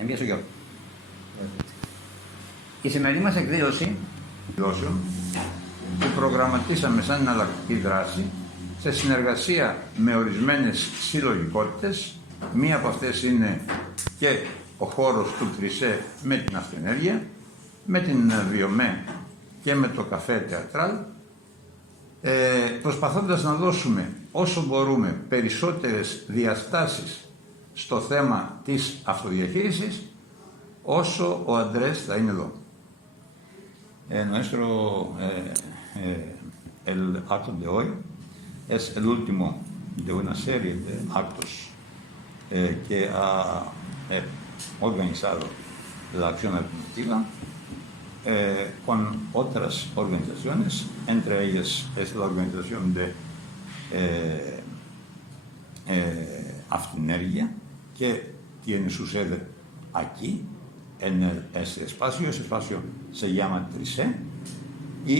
Εμπίεσω και εγώ. Η σημερινή μας εκδήλωση που προγραμματίσαμε σαν εναλλακτική δράση σε συνεργασία με ορισμένες συλλογικότητες. Μία από αυτές είναι και ο χώρος του Τρισέ με την αυτοενέργεια, με την Βιομέ και με το καφέ Θεατράλ, προσπαθώντας να δώσουμε όσο μπορούμε περισσότερες διαστάσεις στο θέμα της αυτοδιαχείρισης, όσο ο Andrés θα είναι εδώ. Nuestro el acto de hoy es el último de una serie de actos que ha organizado la Acción Alternativa con otras organizaciones, entre ellas es la organización de Aftinergia, que tiene su sede aquí, en ese espacio se llama Trisé y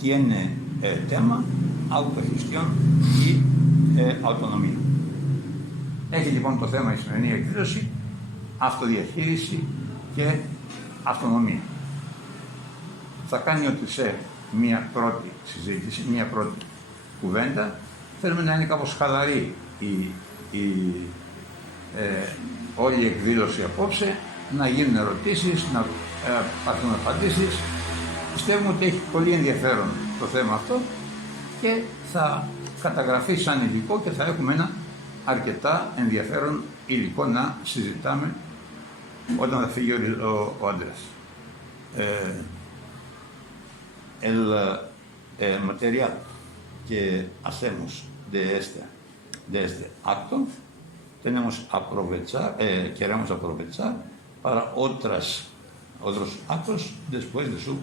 tiene tema autogestión y autonomía. Έχει λοιπόν το θέμα η σημερινή εκδήλωση αυτοδιαχείριση και αυτονομία. Θα κάνει ο Τρισέ μία πρώτη συζήτηση, μία πρώτη κουβέντα. Θέλουμε να είναι κάπως χαλαρή όλη η εκδήλωση απόψε, να γίνουν ερωτήσεις, να υπάρχουν απαντήσεις. Πιστεύουμε ότι έχει πολύ ενδιαφέρον το θέμα αυτό και θα καταγραφεί σαν υλικό και θα έχουμε ένα αρκετά ενδιαφέρον υλικό να συζητάμε όταν θα φύγει ο Andrés. El material que hacemos de este acto queremos aprovechar para otros actos después de su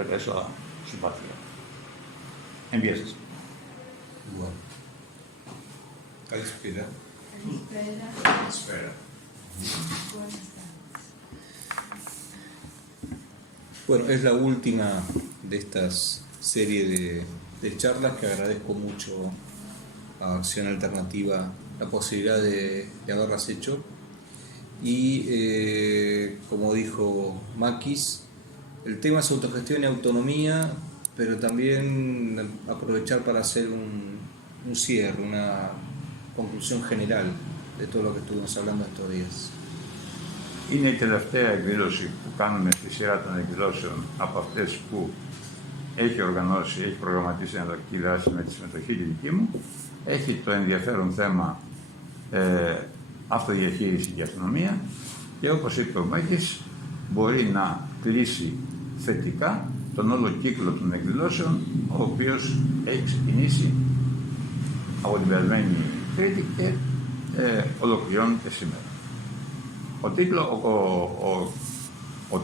regreso a su patria. Empiezas. Bueno. Καλησπέρα. Καλησπέρα. Bueno, es la última de estas serie de charlas que agradezco mucho a Acción Alternativa la posibilidad de haberlas hecho. Y como dijo Makis, el tema es autogestión y autonomía, pero también aprovechar para hacer un cierre, una conclusión general de todo lo que estuvimos hablando estos días. Είναι η τελευταία εκδήλωση που κάνουμε στη σειρά των εκδηλώσεων από αυτές που έχει οργανώσει, έχει προγραμματίσει εναλλακτική δράση με τη συμμετοχή τη δική μου. Έχει το ενδιαφέρον θέμα αυτοδιαχείριση και αυτονομία και όπως είπε ο Μάκης, μπορεί να κλείσει θετικά τον όλο κύκλο των εκδηλώσεων, ο οποίος έχει ξεκινήσει από την περασμένη Τρίτη και ολοκληρώνεται σήμερα. Ο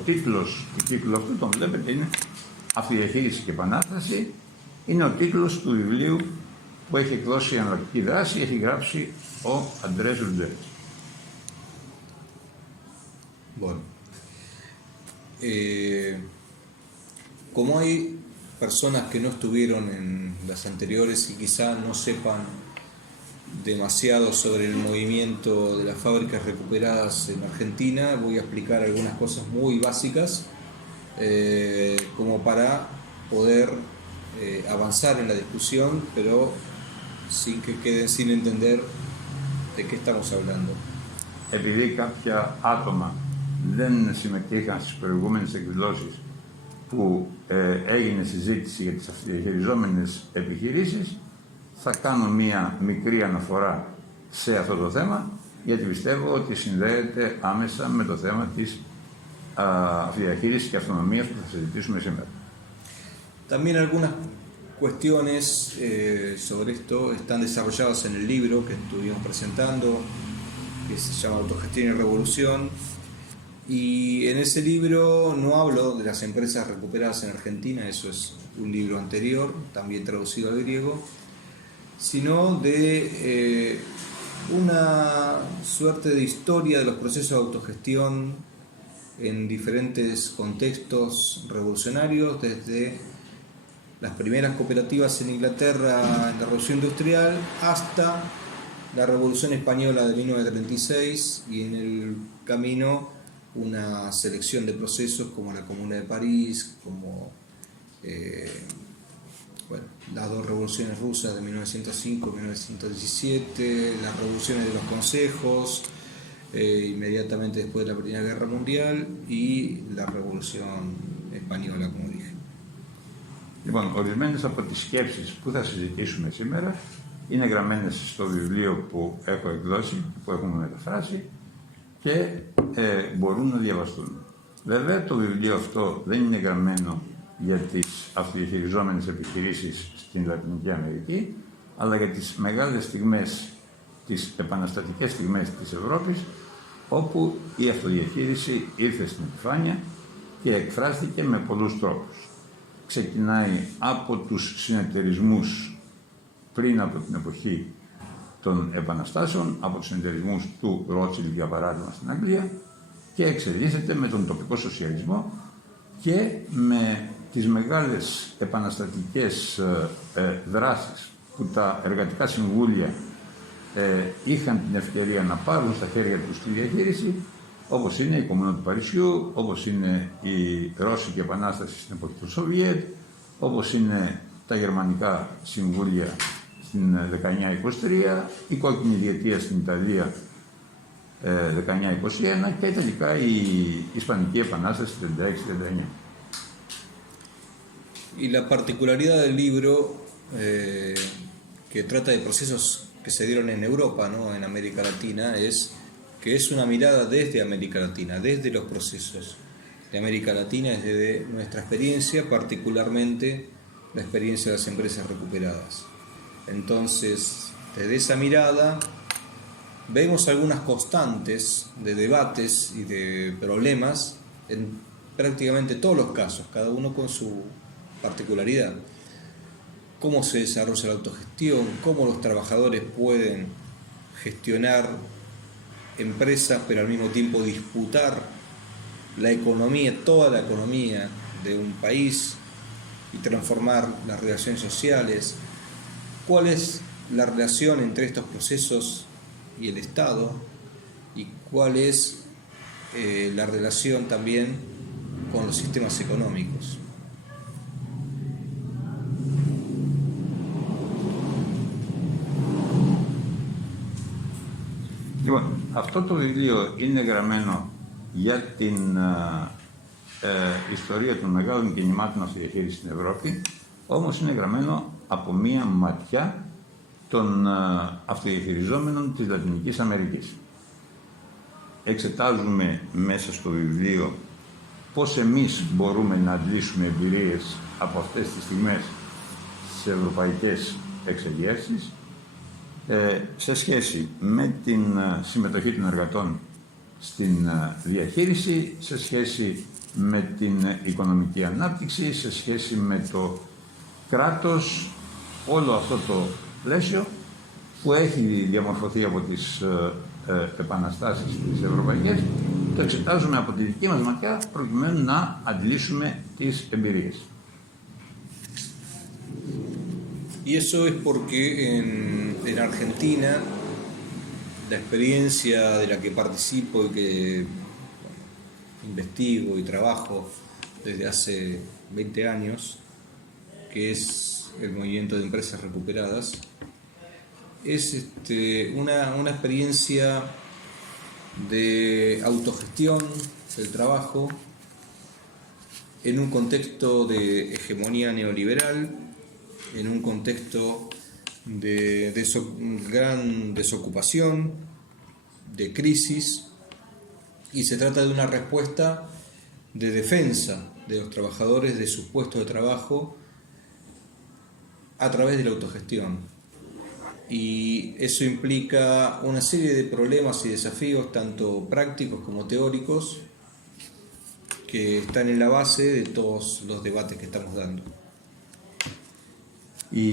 τίτλος του κύκλου αυτού, τον βλέπετε, είναι Αυτοδιαχείριση και Επανάσταση. Είναι ο τίτλος του βιβλίου που έχει εκδώσει η εναλλακτική δράση, έχει γράψει ο Andrés Rudel. Bueno, como hay personas que no estuvieron en las anteriores y quizá no sepan demasiado sobre el movimiento de las fábricas recuperadas en Argentina, voy a explicar algunas cosas muy básicas como para poder avanzar en la discusión, pero sin que queden sin entender de qué estamos hablando. Επειδή κάποια άτομα δεν συμμετείχαν στις προηγούμενες εκδηλώσεις που έγινε συζήτηση για τις αυτοδιαχειριζόμενες επιχειρήσεις, θα κάνω μία μικρή αναφορά σε αυτό το θέμα, γιατί πιστεύω ότι συνδέεται άμεσα με το θέμα της αυτοδιαχείρισης και αυτονομίας που θα συζητήσουμε σήμερα. También algunas cuestiones sobre esto están desarrolladas en el libro que estuvimos presentando, que se llama Autogestión y Revolución. Y en ese libro no hablo de las empresas recuperadas en Argentina, eso es un libro anterior, también traducido al griego, sino de una suerte de historia de los procesos de autogestión en diferentes contextos revolucionarios, desde las primeras cooperativas en Inglaterra en la Revolución Industrial hasta la Revolución Española de 1936 y en el camino una selección de procesos como la Comuna de París, como las dos revoluciones rusas de 1905 y 1917, las revoluciones de los consejos, inmediatamente después de la Primera Guerra Mundial y la Revolución Española, como dije. Λοιπόν, ορισμένες από τις σκέψεις που θα συζητήσουμε σήμερα είναι γραμμένες στο βιβλίο που έχω εκδώσει, που έχουμε μεταφράσει και μπορούν να διαβαστούν. Βέβαια, το βιβλίο αυτό δεν είναι γραμμένο για τις αυτοδιαχειριζόμενες επιχειρήσεις στην Λατινική Αμερική, αλλά για τις μεγάλες στιγμές, τις επαναστατικές στιγμές της Ευρώπης, όπου η αυτοδιαχείριση ήρθε στην επιφάνεια και εκφράστηκε με πολλούς τρόπους. Ξεκινάει από τους συνεταιρισμούς πριν από την εποχή των επαναστάσεων, από τους συνεταιρισμούς του Ρότσιλντ για παράδειγμα στην Αγγλία, και εξελίσσεται με τον τοπικό σοσιαλισμό και με τις μεγάλες επαναστατικές δράσεις που τα εργατικά συμβούλια είχαν την ευκαιρία να πάρουν στα χέρια τους τη διαχείριση, όπως είναι η Κομμούνα του Παρισιού, όπως είναι η Ρώσικη Επανάσταση στην εποχή του Σοβιέτ, όπως είναι τα γερμανικά συμβούλια στην 1923, η Κόκκινη Διετία στην Ιταλία 1921 και τελικά η Ισπανική Επανάσταση 36-39. Y la particularidad del libro, que trata de procesos que se dieron en Europa, ¿no? En América Latina, es que es una mirada desde América Latina, desde los procesos de América Latina, desde nuestra experiencia, particularmente la experiencia de las empresas recuperadas. Entonces, desde esa mirada, vemos algunas constantes de debates y de problemas en prácticamente todos los casos, cada uno con su particularidad. Cómo se desarrolla la autogestión, cómo los trabajadores pueden gestionar empresas, pero al mismo tiempo disputar la economía, toda la economía de un país y transformar las relaciones sociales. ¿Cuál es la relación entre estos procesos y el Estado? ¿Y cuál es la relación también con los sistemas económicos? Λοιπόν, αυτό το βιβλίο είναι γραμμένο για την ιστορία των μεγάλων κινημάτων αυτοδιαχείρισης στην Ευρώπη, όμως είναι γραμμένο από μία ματιά των αυτοδιαχειριζόμενων της Λατινικής Αμερικής. Εξετάζουμε μέσα στο βιβλίο πώς εμείς μπορούμε να αντλήσουμε εμπειρίες από αυτές τις στιγμές στις ευρωπαϊκές εξεγέρσεις, σε σχέση με την συμμετοχή των εργατών στην διαχείριση, σε σχέση με την οικονομική ανάπτυξη, σε σχέση με το κράτος, όλο αυτό το πλαίσιο που έχει διαμορφωθεί από τις επαναστάσεις της ευρωπαϊκές, το εξετάζουμε από τη δική μας ματιά προκειμένου να αντλήσουμε τις εμπειρίες. Y eso es porque en Argentina la experiencia de la que participo y que investigo y trabajo desde hace 20 años, que es el movimiento de empresas recuperadas, es una experiencia de autogestión del trabajo en un contexto de hegemonía neoliberal, en un contexto de gran desocupación, de crisis, y se trata de una respuesta de defensa de los trabajadores de sus puestos de trabajo a través de la autogestión. Y eso implica una serie de problemas y desafíos, tanto prácticos como teóricos, que están en la base de todos los debates que estamos dando. Η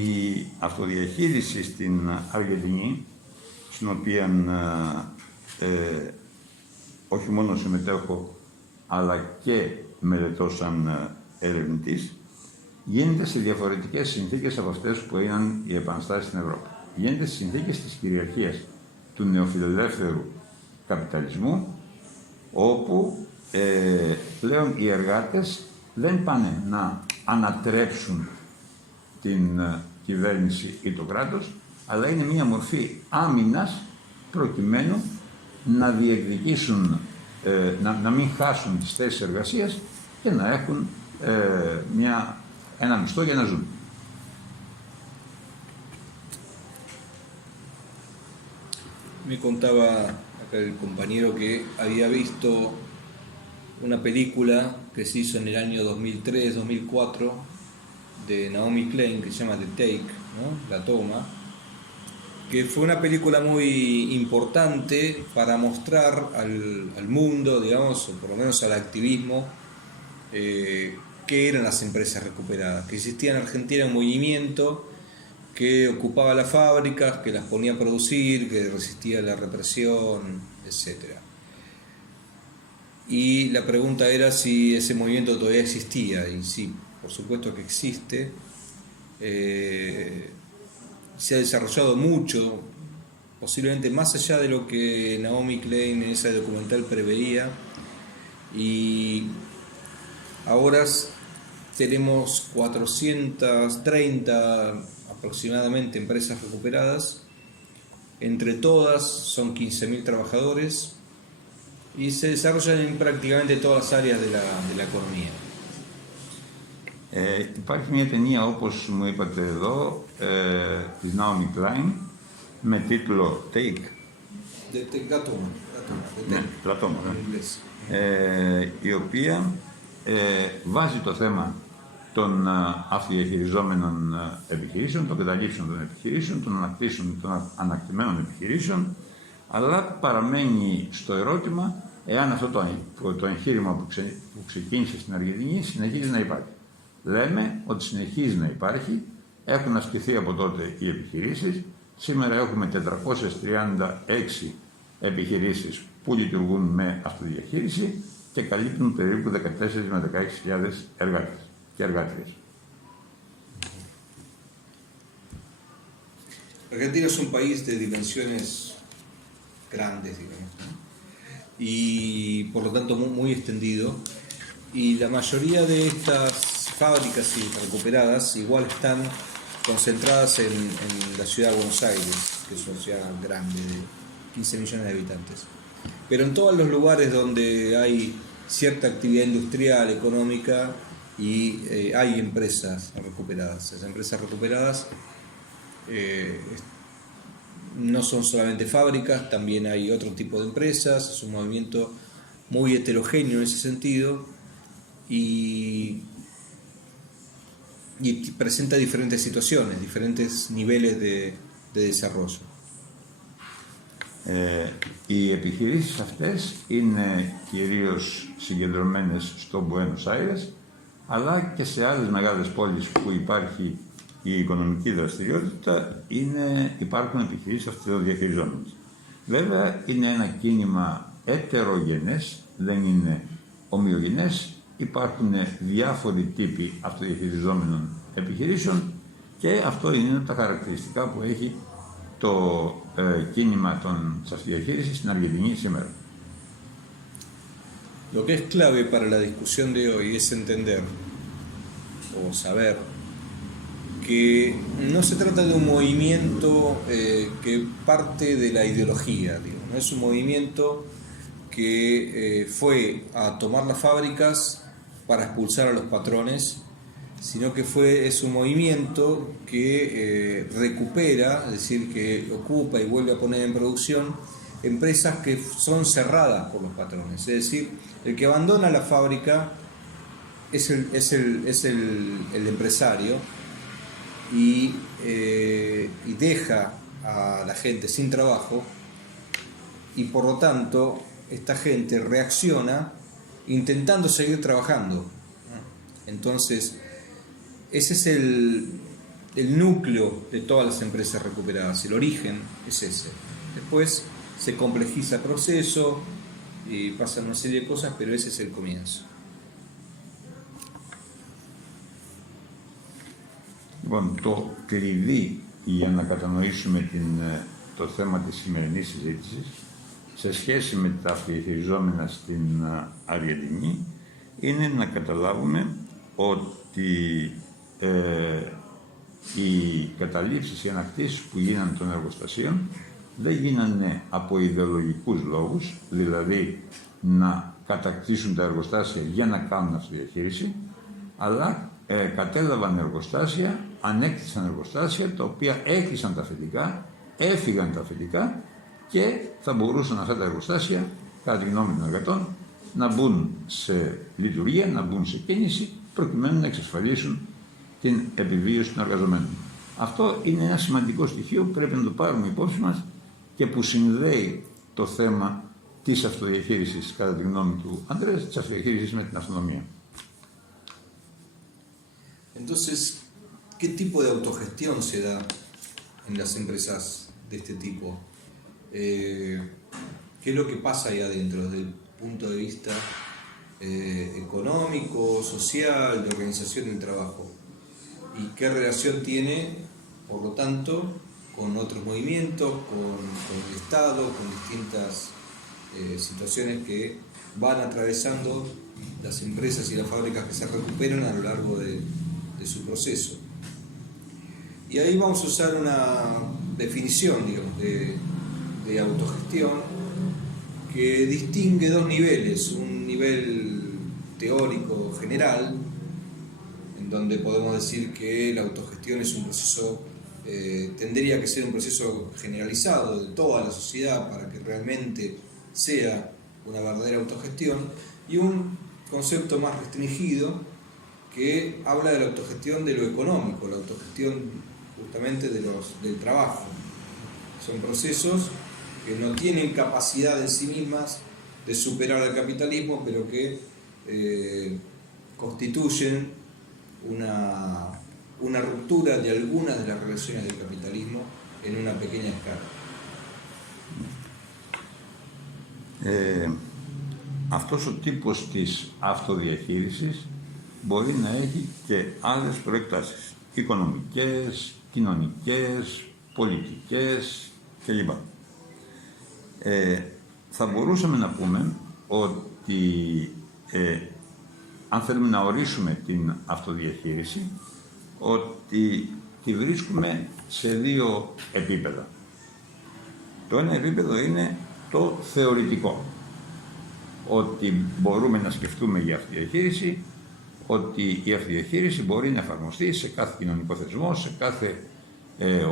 αυτοδιαχείριση στην Αργεντινή, στην οποία όχι μόνο συμμετέχω, αλλά και μελετώ σαν ερευνητής, γίνεται σε διαφορετικές συνθήκες από αυτές που έγιναν οι επαναστάσεις στην Ευρώπη. Γίνεται στις συνθήκες της κυριαρχίας του νεοφιλελεύθερου καπιταλισμού, όπου πλέον οι εργάτες δεν πάνε να ανατρέψουν την κυβέρνηση ή το κράτος, αλλά είναι μία μορφή άμυνας προκειμένου να διεκδικήσουν, να μην χάσουν τις θέσεις εργασίας και να έχουν ένα μισθό για να ζουν. Me contaba acá el compañero que había visto una película que se hizo en el año 2003-2004 de Naomi Klein que se llama The Take, ¿no? La Toma, que fue una película muy importante para mostrar al mundo, digamos, o por lo menos al activismo, qué eran las empresas recuperadas, que existía en Argentina un movimiento que ocupaba las fábricas, que las ponía a producir, que resistía la represión, etc. Y la pregunta era si ese movimiento todavía existía, y sí, por supuesto que existe. Se ha desarrollado mucho, posiblemente más allá de lo que Naomi Klein en ese documental preveía, y ahora tenemos 430 aproximadamente empresas recuperadas, entre todas son 15.000 trabajadores y se desarrollan en prácticamente todas las áreas de la economía. Υπάρχει μια ταινία, όπως μου είπατε εδώ, της Naomi Klein, με τίτλο Take. La Toma, η οποία βάζει το θέμα των αυτοδιαχειριζόμενων επιχειρήσεων, των καταλήψεων των επιχειρήσεων, των ανακτημένων επιχειρήσεων, αλλά παραμένει στο ερώτημα εάν αυτό το εγχείρημα που ξεκίνησε στην Αργεντινή συνεχίζει να υπάρχει. Λέμε ότι συνεχίζει να υπάρχει, έχουν ασκηθεί από τότε οι επιχειρήσεις. Σήμερα έχουμε 436 επιχειρήσεις που λειτουργούν με αυτοδιαχείριση και καλύπτουν περίπου 14 με 16.000 εργάτες και εργάτριες. Argentina es un país de dimensiones grandes, digamos, ¿no? Y por lo tanto muy extendido, y la mayoría de estas fábricas recuperadas igual están concentradas en la ciudad de Buenos Aires, que es una ciudad grande de 15 millones de habitantes. Pero en todos los lugares donde hay cierta actividad industrial, económica, y hay empresas recuperadas. Esas empresas recuperadas no son solamente fábricas, también hay otro tipo de empresas, es un movimiento muy heterogéneo en ese sentido y presenta diferentes situaciones, diferentes niveles de desarrollo. Οι επιχειρήσεις αυτές είναι κυρίως συγκεντρωμένες στο Buenos Aires, αλλά και σε άλλες μεγάλες πόλεις που υπάρχει η οικονομική δραστηριότητα υπάρχουν επιχειρήσεις αυτοδιαχειριζόμενες. Βέβαια είναι ένα κίνημα ετερογενές, δεν είναι ομοιογενές, υπάρχουν διάφοροι τύποι αυτοδιαχειριζόμενων επιχειρήσεων και αυτό είναι τα χαρακτηριστικά που έχει το κίνημα της αυτοδιαχείρισης στην Αργεντινή σήμερα. Lo que es clave para la discusión de hoy es entender o saber que no se trata de un movimiento que parte de la ideología, digo, no es un movimiento que fue a tomar las fábricas para expulsar a los patrones, sino que es un movimiento que recupera, es decir, que ocupa y vuelve a poner en producción empresas que son cerradas por los patrones. Es decir, el que abandona la fábrica es el empresario y deja a la gente sin trabajo y por lo tanto esta gente reacciona intentando seguir trabajando. Entonces, ese es el núcleo de todas las empresas recuperadas, el origen es ese. Después se complejiza el proceso y pasan una serie de cosas, pero ese es el comienzo. Λοιπόν, το κλειδί για να κατανοήσουμε την το θέμα της σημερινής συζήτησης σε σχέση με τα αυτοδιαχειριζόμενα στην Αργεντινή είναι να καταλάβουμε ότι οι καταλήψεις, οι ανακτήσεις που γίνανε των εργοστασίων δεν γίνανε από ιδεολογικούς λόγους, δηλαδή να κατακτήσουν τα εργοστάσια για να κάνουν αυτοδιαχείριση, αλλά κατέλαβαν εργοστάσια, ανέκτησαν εργοστάσια, τα οποία έκλεισαν τα αφεντικά, έφυγαν τα αφεντικά και θα μπορούσαν αυτά τα εργοστάσια, κατά τη γνώμη των εργατών, να μπουν σε λειτουργία, να μπουν σε κίνηση, προκειμένου να εξασφαλίσουν την επιβίωση των εργαζομένων. Αυτό είναι ένα σημαντικό στοιχείο που πρέπει να το πάρουμε υπόψη μας και που συνδέει το θέμα της αυτοδιαχείρισης, κατά τη γνώμη του Andrés, της αυτοδιαχείρισης με την αυτονομία. Entonces, ¿qué tipo de autogestión se da en las empresas de este tipo? ¿Qué es lo que pasa ahí adentro desde el punto de vista económico, social, de organización del trabajo? ¿Y qué relación tiene, por lo tanto, con otros movimientos, con el Estado, con distintas situaciones que van atravesando las empresas y las fábricas que se recuperan a lo largo de su proceso? Y ahí vamos a usar una definición, digamos, de autogestión que distingue dos niveles: un nivel teórico general, en donde podemos decir que la autogestión es un proceso, tendría que ser un proceso generalizado de toda la sociedad para que realmente sea una verdadera autogestión, y un concepto más restringido que habla de la autogestión de lo económico, la autogestión justamente del trabajo. Son procesos que no tienen capacidad en sí mismas de superar el capitalismo, pero que constituyen una ruptura de algunas de las relaciones del capitalismo en una pequeña escala. Αυτός ο τύπος της αυτοδιαχείρισης μπορεί να έχει και άλλες προεκτάσεις, οικονομικές, κοινωνικές, πολιτικές κλπ. Θα μπορούσαμε να πούμε ότι αν θέλουμε να ορίσουμε την αυτοδιαχείριση, ότι τη βρίσκουμε σε δύο επίπεδα. Το ένα επίπεδο είναι το θεωρητικό, ότι μπορούμε να σκεφτούμε για αυτοδιαχείριση, ότι η αυτοδιαχείριση μπορεί να εφαρμοστεί σε κάθε κοινωνικό θεσμό, σε κάθε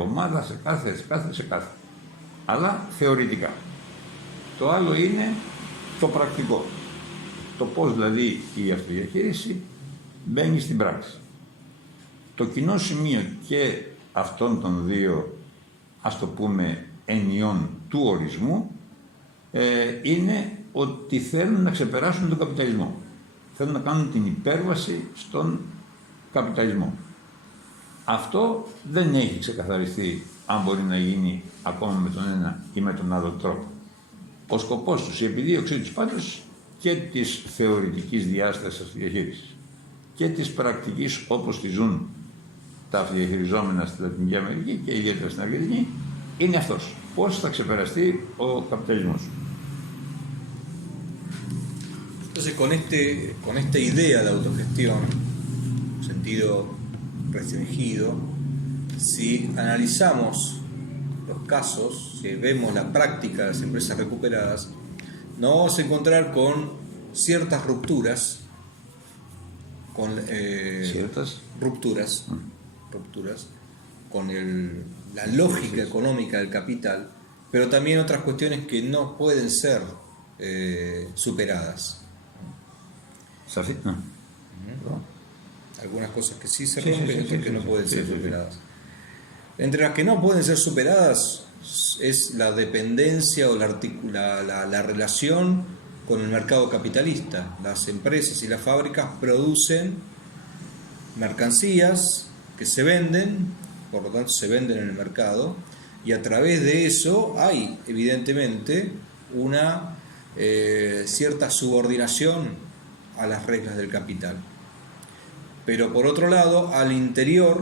ομάδα, σε κάθε. Αλλά θεωρητικά. Το άλλο είναι το πρακτικό. Το πώς δηλαδή η αυτοδιαχείριση μπαίνει στην πράξη. Το κοινό σημείο και αυτών των δύο, ας το πούμε, ενιών του ορισμού είναι ότι θέλουν να ξεπεράσουν τον καπιταλισμό. Θέλουν να κάνουν την υπέρβαση στον καπιταλισμό. Αυτό δεν έχει ξεκαθαριστεί αν μπορεί να γίνει ακόμα με τον ένα ή με τον άλλο τρόπο. Ο σκοπός τους, η επιδίωξή τους πάντως και της θεωρητικής διάστασης αυτοδιαχείρισης και της πρακτικής όπως τη ζουν τα αυτοδιαχειριζόμενα στη Λατινική Αμερική και ιδιαίτερα στην Αργεντινή, είναι αυτός. Πώς θα ξεπεραστεί ο καπιταλισμός. Entonces, con esta idea de autogestión, en sentido restringido, si analizamos los casos, si vemos la práctica de las empresas recuperadas, nos vamos a encontrar con ciertas rupturas, con la lógica económica del capital, pero también otras cuestiones que no pueden ser superadas. Algunas cosas que sí se rompen y otras que no pueden ser superadas. Entre las que no pueden ser superadas es la dependencia o la relación con el mercado capitalista. Las empresas y las fábricas producen mercancías que se venden, por lo tanto se venden en el mercado, y a través de eso hay evidentemente una cierta subordinación a las reglas del capital. Pero por otro lado, al interior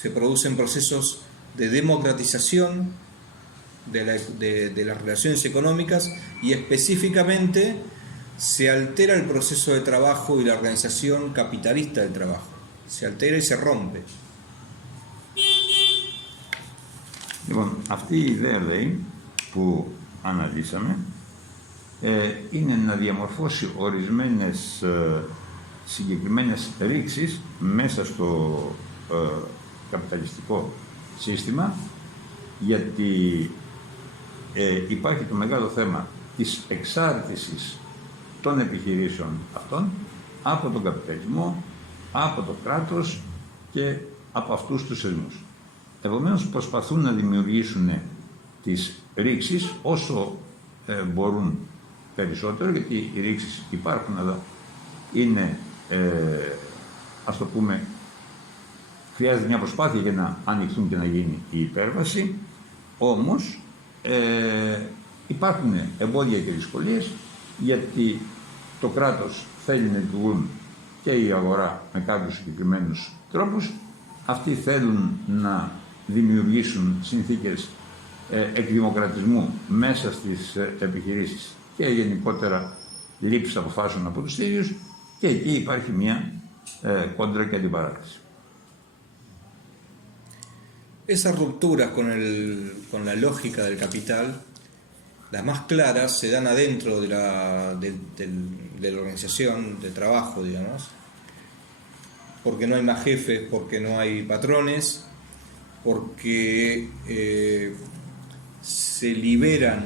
se producen procesos de democratización de las relaciones económicas, y específicamente se altera el proceso de trabajo y la organización capitalista del trabajo. Se altera y se rompe. Λοιπόν, αυτή η ιδέα, λέει, που αναλύσαμε, είναι να διαμορφώσει ορισμένες συγκεκριμένες ρήξεις μέσα στο καπιταλιστικό σύστημα, γιατί υπάρχει το μεγάλο θέμα της εξάρτησης των επιχειρήσεων αυτών από τον καπιταλισμό, από το κράτος και από αυτούς τους θεσμούς. Επομένως προσπαθούν να δημιουργήσουν τις ρήξεις όσο μπορούν περισσότερο, γιατί οι ρήξεις υπάρχουν, αλλά είναι, ας το πούμε, χρειάζεται μια προσπάθεια για να ανοιχθούν και να γίνει η υπέρβαση, όμως υπάρχουν εμπόδια και δυσκολίες, γιατί το κράτος θέλει να λειτουργούν και η αγορά με κάποιους συγκεκριμένους τρόπους. Αυτοί θέλουν να δημιουργήσουν συνθήκες εκδημοκρατισμού μέσα στις επιχειρήσεις και γενικότερα λήψη αποφάσεων από τους ίδιους, και εκεί υπάρχει μια κόντρα και αντιπαράθεση. Esas rupturas con la lógica del capital, las más claras se dan adentro de la organización de trabajo, digamos, porque no hay más jefes, porque no hay patrones, porque se liberan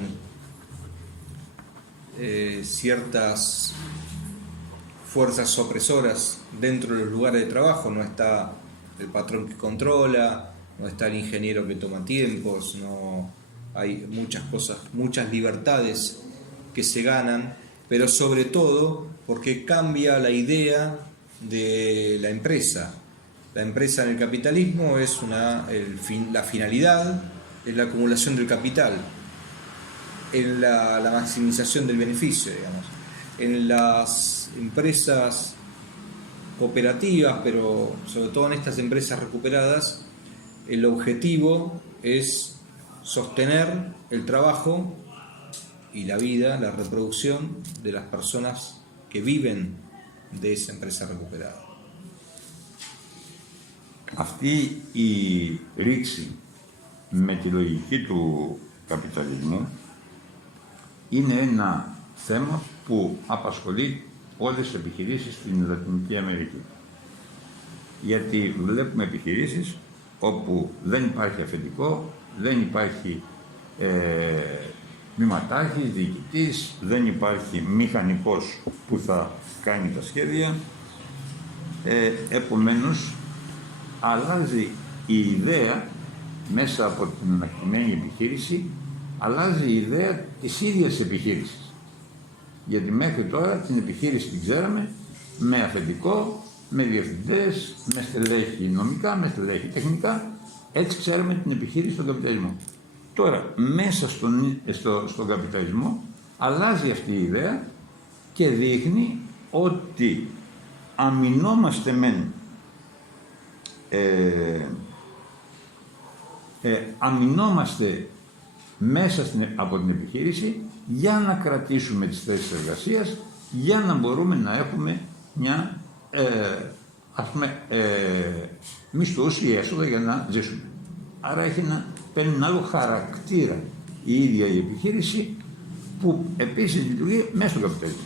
ciertas fuerzas opresoras dentro de los lugares de trabajo. No está el patrón que controla, no está el ingeniero que toma tiempos, no hay muchas cosas, muchas libertades que se ganan, pero sobre todo porque cambia la idea de la empresa. La empresa en el capitalismo es la finalidad es la acumulación del capital, en la maximización del beneficio, digamos. En las empresas cooperativas, pero sobre todo en estas empresas recuperadas, el objetivo es sostener el trabajo y la vida, la reproducción de las personas que viven de esa empresa recuperada. Αυτή η ρήξη με τη λογική του καπιταλισμού είναι ένα θέμα που απασχολεί όλες τις επιχειρήσεις στην Λατινική Αμερική. Γιατί βλέπουμε επιχειρήσεις όπου δεν υπάρχει αφεντικό, δεν υπάρχει μηματάρχης, διοικητής, δεν υπάρχει μηχανικός που θα κάνει τα σχέδια. Επομένως, αλλάζει η ιδέα μέσα από την ανακτημένη επιχείρηση, αλλάζει η ιδέα της ίδιας επιχείρησης. Γιατί μέχρι τώρα την επιχείρηση την ξέραμε με αφεντικό, με διευθυντές, με στελέχη νομικά, με στελέχη τεχνικά. Έτσι ξέραμε την επιχείρηση στον καπιταλισμό. Τώρα, μέσα στον καπιταλισμό αλλάζει αυτή η ιδέα και δείχνει ότι αμυνόμαστε αμυνόμαστε μέσα από την επιχείρηση για να κρατήσουμε τις θέσεις εργασίας, για να μπορούμε να έχουμε μια μισθούς ή έσοδα για να ζήσουμε. Άρα παίρνει ένα άλλο χαρακτήρα η ίδια η επιχείρηση, που επίσης λειτουργεί μέσα στον καπιταλισμό.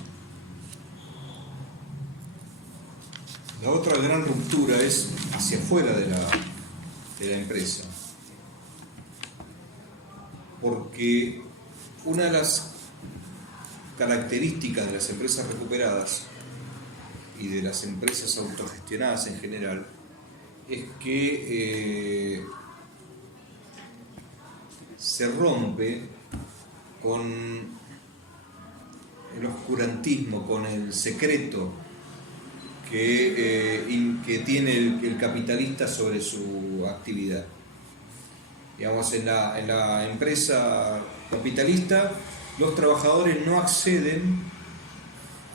La otra gran ruptura es hacia afuera de la empresa, porque una de las características de las empresas recuperadas y de las empresas autogestionadas en general es que se rompe con el oscurantismo, con el secreto que tiene el capitalista sobre su actividad. Digamos, en la empresa capitalista, los trabajadores no acceden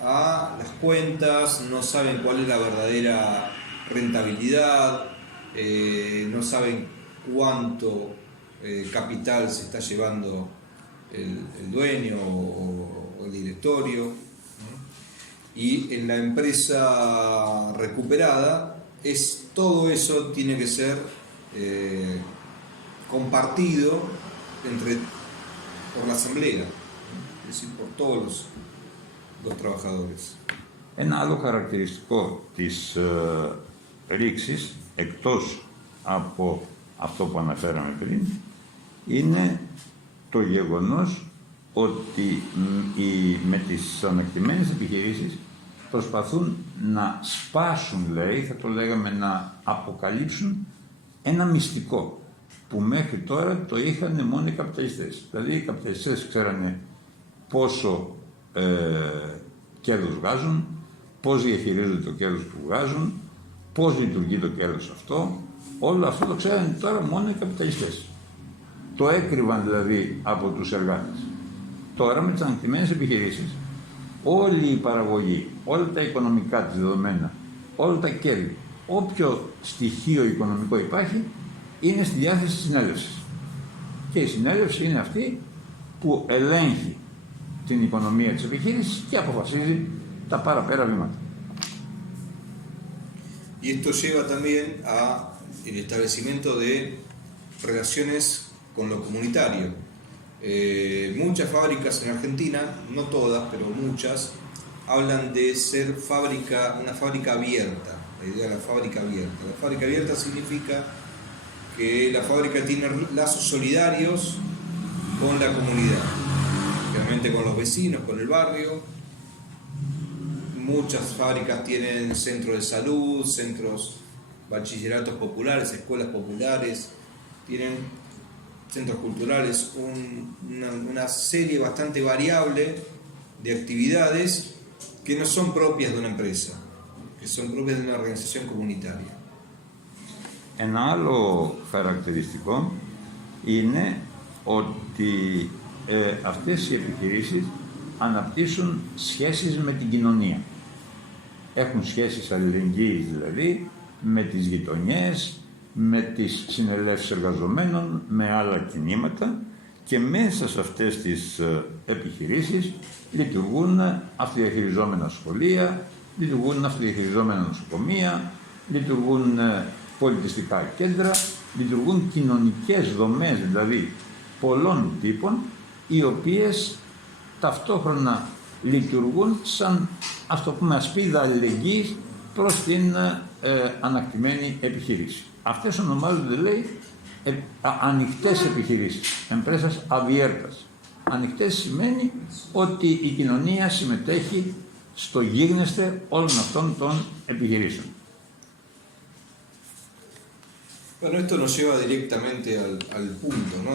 a las cuentas, no saben cuál es la verdadera rentabilidad, no saben cuánto capital se está llevando el dueño o el directorio, ¿no? Y en la empresa recuperada todo eso tiene que ser compartido por la asamblea, ¿no? Es decir, por todos los trabajadores. Ένα άλλο χαρακτηριστικό της ρήξης, εκτός από αυτό που αναφέραμε πριν, είναι το γεγονός ότι με τις ανακτημένες επιχειρήσεις προσπαθούν να σπάσουν, λέει, θα το λέγαμε να αποκαλύψουν ένα μυστικό που μέχρι τώρα το είχαν μόνο οι καπιταλιστές. Δηλαδή οι καπιταλιστές ξέρανε πόσο κέρδος βγάζουν, πώς διαχειρίζονται το κέρδος που βγάζουν, πώς λειτουργεί το κέρδος αυτό. Όλο αυτό το ξέρανε τώρα μόνο οι καπιταλιστές. Το έκρυβαν δηλαδή από τους εργάτες. Τώρα με τις ανακτημένες επιχειρήσεις, όλη η παραγωγή, όλα τα οικονομικά της δεδομένα, όλα τα κέρδη, όποιο στοιχείο οικονομικό υπάρχει, είναι στη διάθεση της συνέλευσης. Και η συνέλευση είναι αυτή που ελέγχει την οικονομία της επιχείρησης και αποφασίζει τα παραπέρα βήματα. Y esto lleva también a el establecimiento de relaciones con lo comunitario. Muchas fábricas en Argentina, no todas, pero muchas, hablan de ser una fábrica abierta. La idea de la fábrica abierta. La fábrica abierta significa que la fábrica tiene lazos solidarios con la comunidad, realmente con los vecinos, con el barrio. Muchas fábricas tienen centros de salud, centros, bachilleratos populares, escuelas populares, tienen centros culturales, una serie bastante variable de actividades que no son propias de una empresa, que son propias de una organización comunitaria. Ένα άλλο χαρακτηριστικό είναι ότι αυτές οι επιχειρήσεις αναπτύσσουν σχέσεις με την κοινωνία. Έχουν σχέσεις αλληλεγγύης δηλαδή με τις γειτονιές, με τις συνελεύσεις εργαζομένων, με άλλα κινήματα και μέσα σε αυτές τις επιχειρήσεις λειτουργούν αυτοδιαχειριζόμενα σχολεία, λειτουργούν αυτοδιαχειριζόμενα νοσοκομεία, λειτουργούν πολιτιστικά κέντρα, λειτουργούν κοινωνικές δομές δηλαδή πολλών τύπων, οι οποίες ταυτόχρονα λειτουργούν σαν, ας το πούμε, ασπίδα αλληλεγγύης προς την ανακτημένη επιχείρηση. Αυτές ονομάζονται, λέει, ανοιχτές επιχειρήσεις, empresas abiertas. Ανοιχτές σημαίνει ότι η κοινωνία συμμετέχει στο γίγνεσθε όλων αυτών των επιχειρήσεων. Bueno, esto nos lleva directamente al punto, ¿no?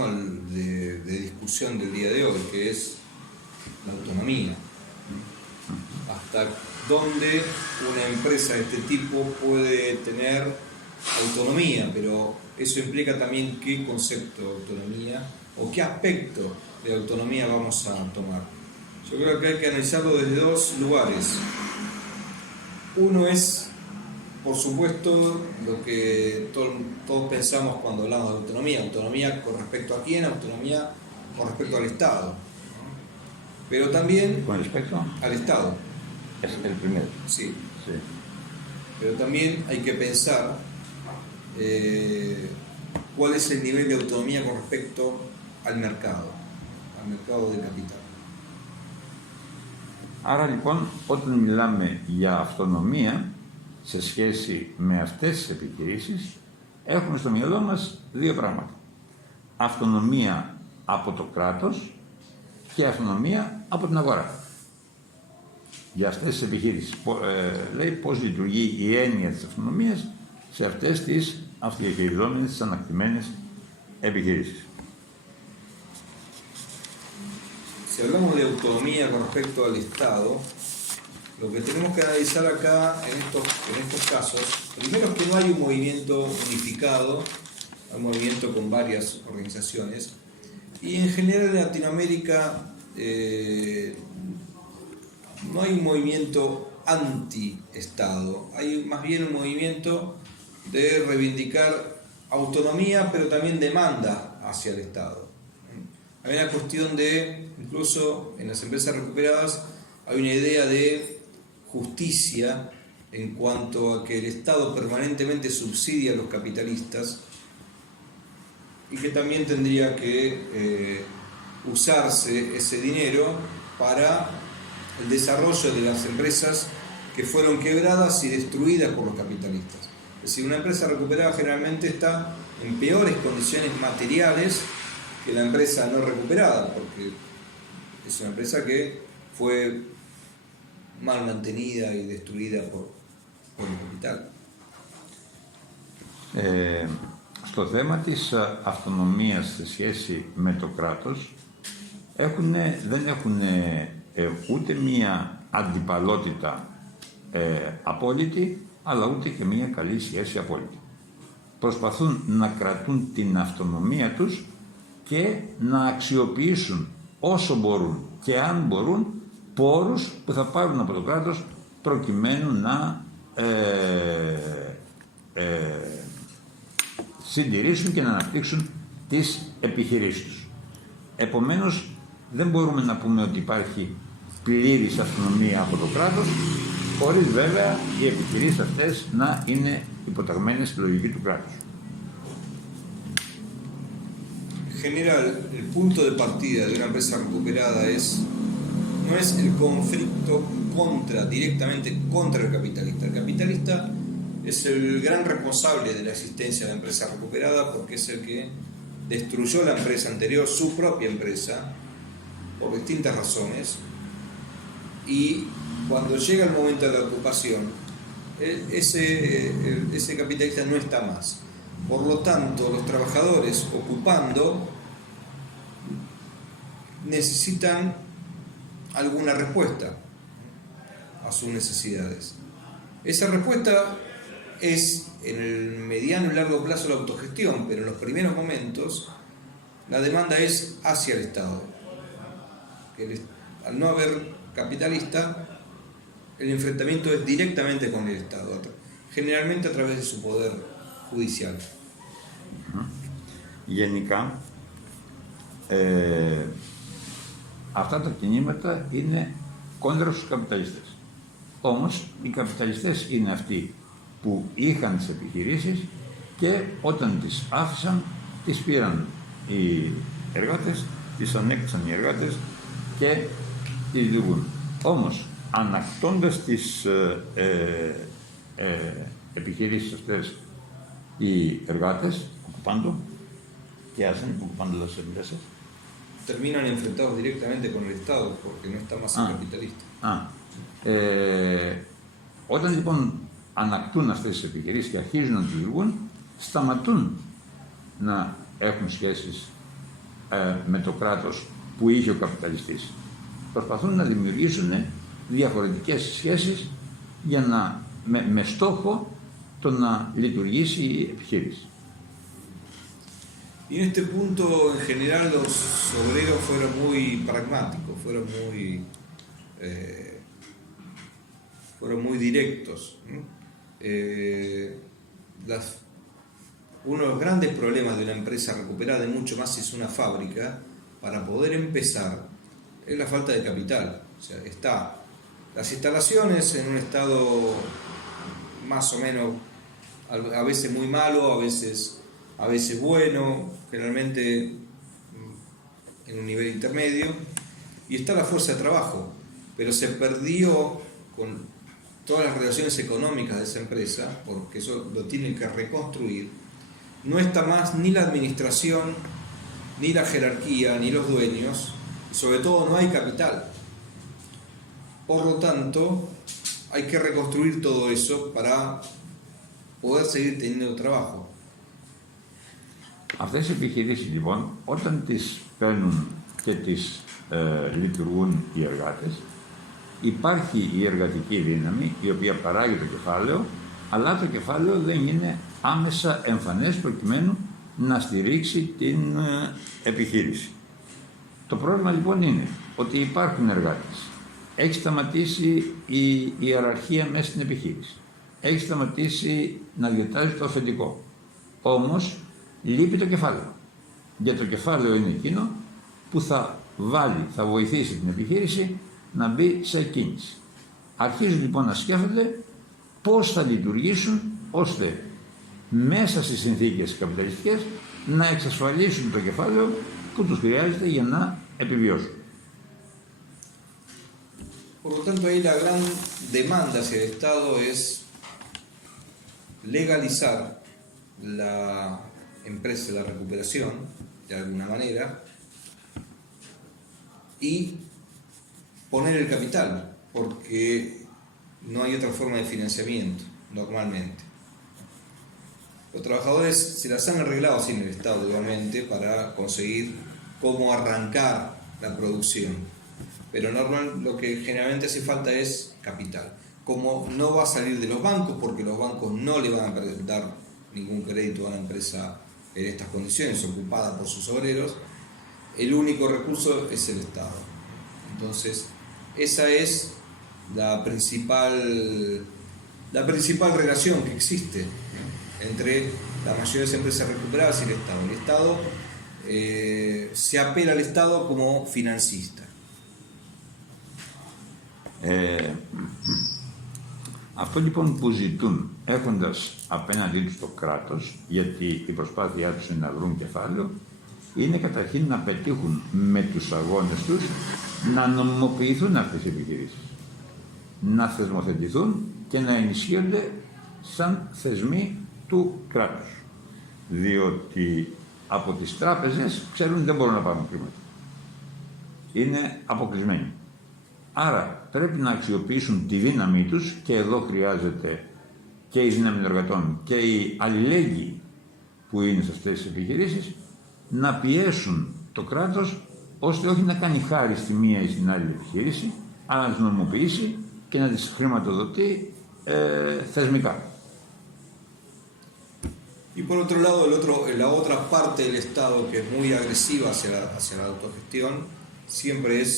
de discusión del día de hoy, que es la autonomía. Hasta dónde una empresa de este tipo puede tener autonomía, pero eso implica también qué concepto de autonomía o qué aspecto de autonomía vamos a tomar. Yo creo que hay que analizarlo desde dos lugares. Uno es, por supuesto, lo que todos pensamos cuando hablamos de autonomía. Autonomía con respecto a quién, autonomía con respecto al Estado, ¿no? Pero también ¿Con respecto? Al Estado. Es el primero. Sí. Sí. Pero también hay que pensar cuál es el nivel de autonomía con respecto al mercado de capital. Άρα λοιπόν, όταν μιλάμε για αυτονομία σε σχέση με αυτές τις επιχειρήσεις, έχουμε στο μυαλό μας δύο πράγματα. Αυτονομία από το κράτος και αυτονομία από την αγορά. Για αυτές τις επιχειρήσεις λέει πώς λειτουργεί η έννοια της αυτονομίας σε αυτές τις αυτοδιαχειριζόμενες, τις ανακτημένες επιχειρήσεις. Si hablamos de autonomía con respecto al Estado, lo que tenemos que analizar acá en estos casos, primero es que no hay un movimiento unificado, hay un movimiento con varias organizaciones, y en general en Latinoamérica no hay un movimiento anti-Estado, hay más bien un movimiento de reivindicar autonomía, pero también demanda a hacia el Estado. Hay una cuestión de, incluso en las empresas recuperadas, hay una idea de justicia en cuanto a que el Estado permanentemente subsidia a los capitalistas y que también tendría que usarse ese dinero para el desarrollo de las empresas que fueron quebradas y destruidas por los capitalistas. Es decir, una empresa recuperada generalmente está en peores condiciones materiales que la empresa no recuperada, porque es una empresa que fue mal mantenida y destruida por el capital. Στο θέμα της αυτονομίας σε σχέση με το κράτος δεν έχουν ούτε μία αντιπαλότητα απόλυτη, αλλά ούτε και μία καλή σχέση απόλυτη. Προσπαθούν να κρατούν την αυτονομία τους και να αξιοποιήσουν όσο μπορούν και αν μπορούν πόρους που θα πάρουν από το κράτος προκειμένου να συντηρήσουν και να αναπτύξουν τις επιχειρήσεις τους. Επομένως, δεν μπορούμε να πούμε ότι υπάρχει πλήρης αυτονομία από το κράτος, χωρίς βέβαια οι επιχειρήσεις αυτές να είναι υποταγμένες στη λογική του κράτους. En general, el punto de partida de una empresa recuperada no es el conflicto directamente contra el capitalista. El capitalista es el gran responsable de la existencia de la empresa recuperada porque es el que destruyó la empresa anterior, su propia empresa, por distintas razones, y cuando llega el momento de la ocupación, ese capitalista no está más. Por lo tanto, los trabajadores ocupando necesitan alguna respuesta a sus necesidades. Esa respuesta es en el mediano y largo plazo la autogestión, pero en los primeros momentos la demanda es hacia el Estado. Al no haber capitalista, el enfrentamiento es directamente con el Estado, generalmente a través de su poder judicial. Γενικά, αυτά τα κινήματα είναι κόντρα στους καπιταλιστές. Όμως, οι καπιταλιστές είναι αυτοί που είχαν τις επιχειρήσεις και όταν τις άφησαν, τις πήραν οι εργάτες, τις ανέκτησαν οι εργάτες και τις λειτουργούν. Όμως, ανακτώντας τις επιχειρήσεις αυτές οι εργάτες, ocupando, ¿qué hacen ocupando las empresas? Terminan enfrentados directamente con el Estado porque no está más el capitalista. Όταν λοιπόν ανακτούν αυτές τις επιχειρήσεις και αρχίζουν να λειτουργούν, σταματούν να έχουν σχέσεις με το κράτος που είχε ο καπιταλιστής. Προσπαθούν να δημιουργήσουν διαφορετικές σχέσεις για με στόχο το να λειτουργήσει η επιχείρηση. Y en este punto, en general, los obreros fueron muy pragmáticos, fueron muy directos. Uno de los grandes problemas de una empresa recuperada, y mucho más si es una fábrica, para poder empezar, es la falta de capital. O sea, está las instalaciones en un estado más o menos, a veces muy malo, a veces bueno, generalmente en un nivel intermedio, y está la fuerza de trabajo, pero se perdió con todas las relaciones económicas de esa empresa, porque eso lo tienen que reconstruir. No está más ni la administración, ni la jerarquía, ni los dueños, y sobre todo no hay capital. Por lo tanto, hay que reconstruir todo eso para poder seguir teniendo trabajo. Αυτές οι επιχειρήσεις λοιπόν, όταν τις παίρνουν και τις λειτουργούν οι εργάτες, υπάρχει η εργατική δύναμη η οποία παράγει το κεφάλαιο, αλλά το κεφάλαιο δεν είναι άμεσα εμφανές προκειμένου να στηρίξει την επιχείρηση. Το πρόβλημα λοιπόν είναι ότι υπάρχουν εργάτες. Έχει σταματήσει η ιεραρχία μέσα στην επιχείρηση. Έχει σταματήσει να διατάζει το αφεντικό. Όμως λείπει το κεφάλαιο. για το κεφάλαιο είναι εκείνο που θα βοηθήσει την επιχείρηση να μπει σε κίνηση. Αρχίζουν λοιπόν να σκέφτονται πώς θα λειτουργήσουν ώστε μέσα στις συνθήκες καπιταλιστικές να εξασφαλίσουν το κεφάλαιο που τους χρειάζεται για να επιβιώσουν. Por lo tanto, ahí la gran demanda hacia el Estado es legalizar la empresa, la recuperación, de alguna manera, y poner el capital, porque no hay otra forma de financiamiento, normalmente. Los trabajadores se las han arreglado sin el Estado, obviamente, para conseguir cómo arrancar la producción. Pero lo que generalmente hace falta es capital. Como no va a salir de los bancos, porque los bancos no le van a dar ningún crédito a una empresa en estas condiciones, ocupada por sus obreros, el único recurso es el Estado. Entonces, esa es la principal relación que existe entre la mayoría de las empresas recuperadas y el Estado. El Estado se apela al Estado como financista. Αυτό λοιπόν που ζητούν έχοντας απέναντί τους το κράτος, γιατί η προσπάθειά τους είναι να βρουν κεφάλαιο, είναι καταρχήν να πετύχουν με τους αγώνες τους να νομιμοποιηθούν αυτές οι επιχειρήσεις, να θεσμοθετηθούν και να ενισχύονται σαν θεσμοί του κράτους. Διότι από τις τράπεζες ξέρουν ότι δεν μπορούν να πάρουν χρήματα. Είναι αποκλεισμένοι. Άρα πρέπει να αξιοποιήσουν τη δύναμή τους και εδώ χρειάζεται και η δύναμη των εργατών και οι αλληλέγγυοι που είναι σε αυτές τις επιχειρήσεις να πιέσουν το κράτος ώστε όχι να κάνει χάρη στη μία ή στην άλλη επιχείρηση, αλλά να τις νομιμοποιήσει και να τις χρηματοδοτεί θεσμικά. Y por otro lado, la otra parte del Estado que es muy agresiva hacia la autogestión siempre es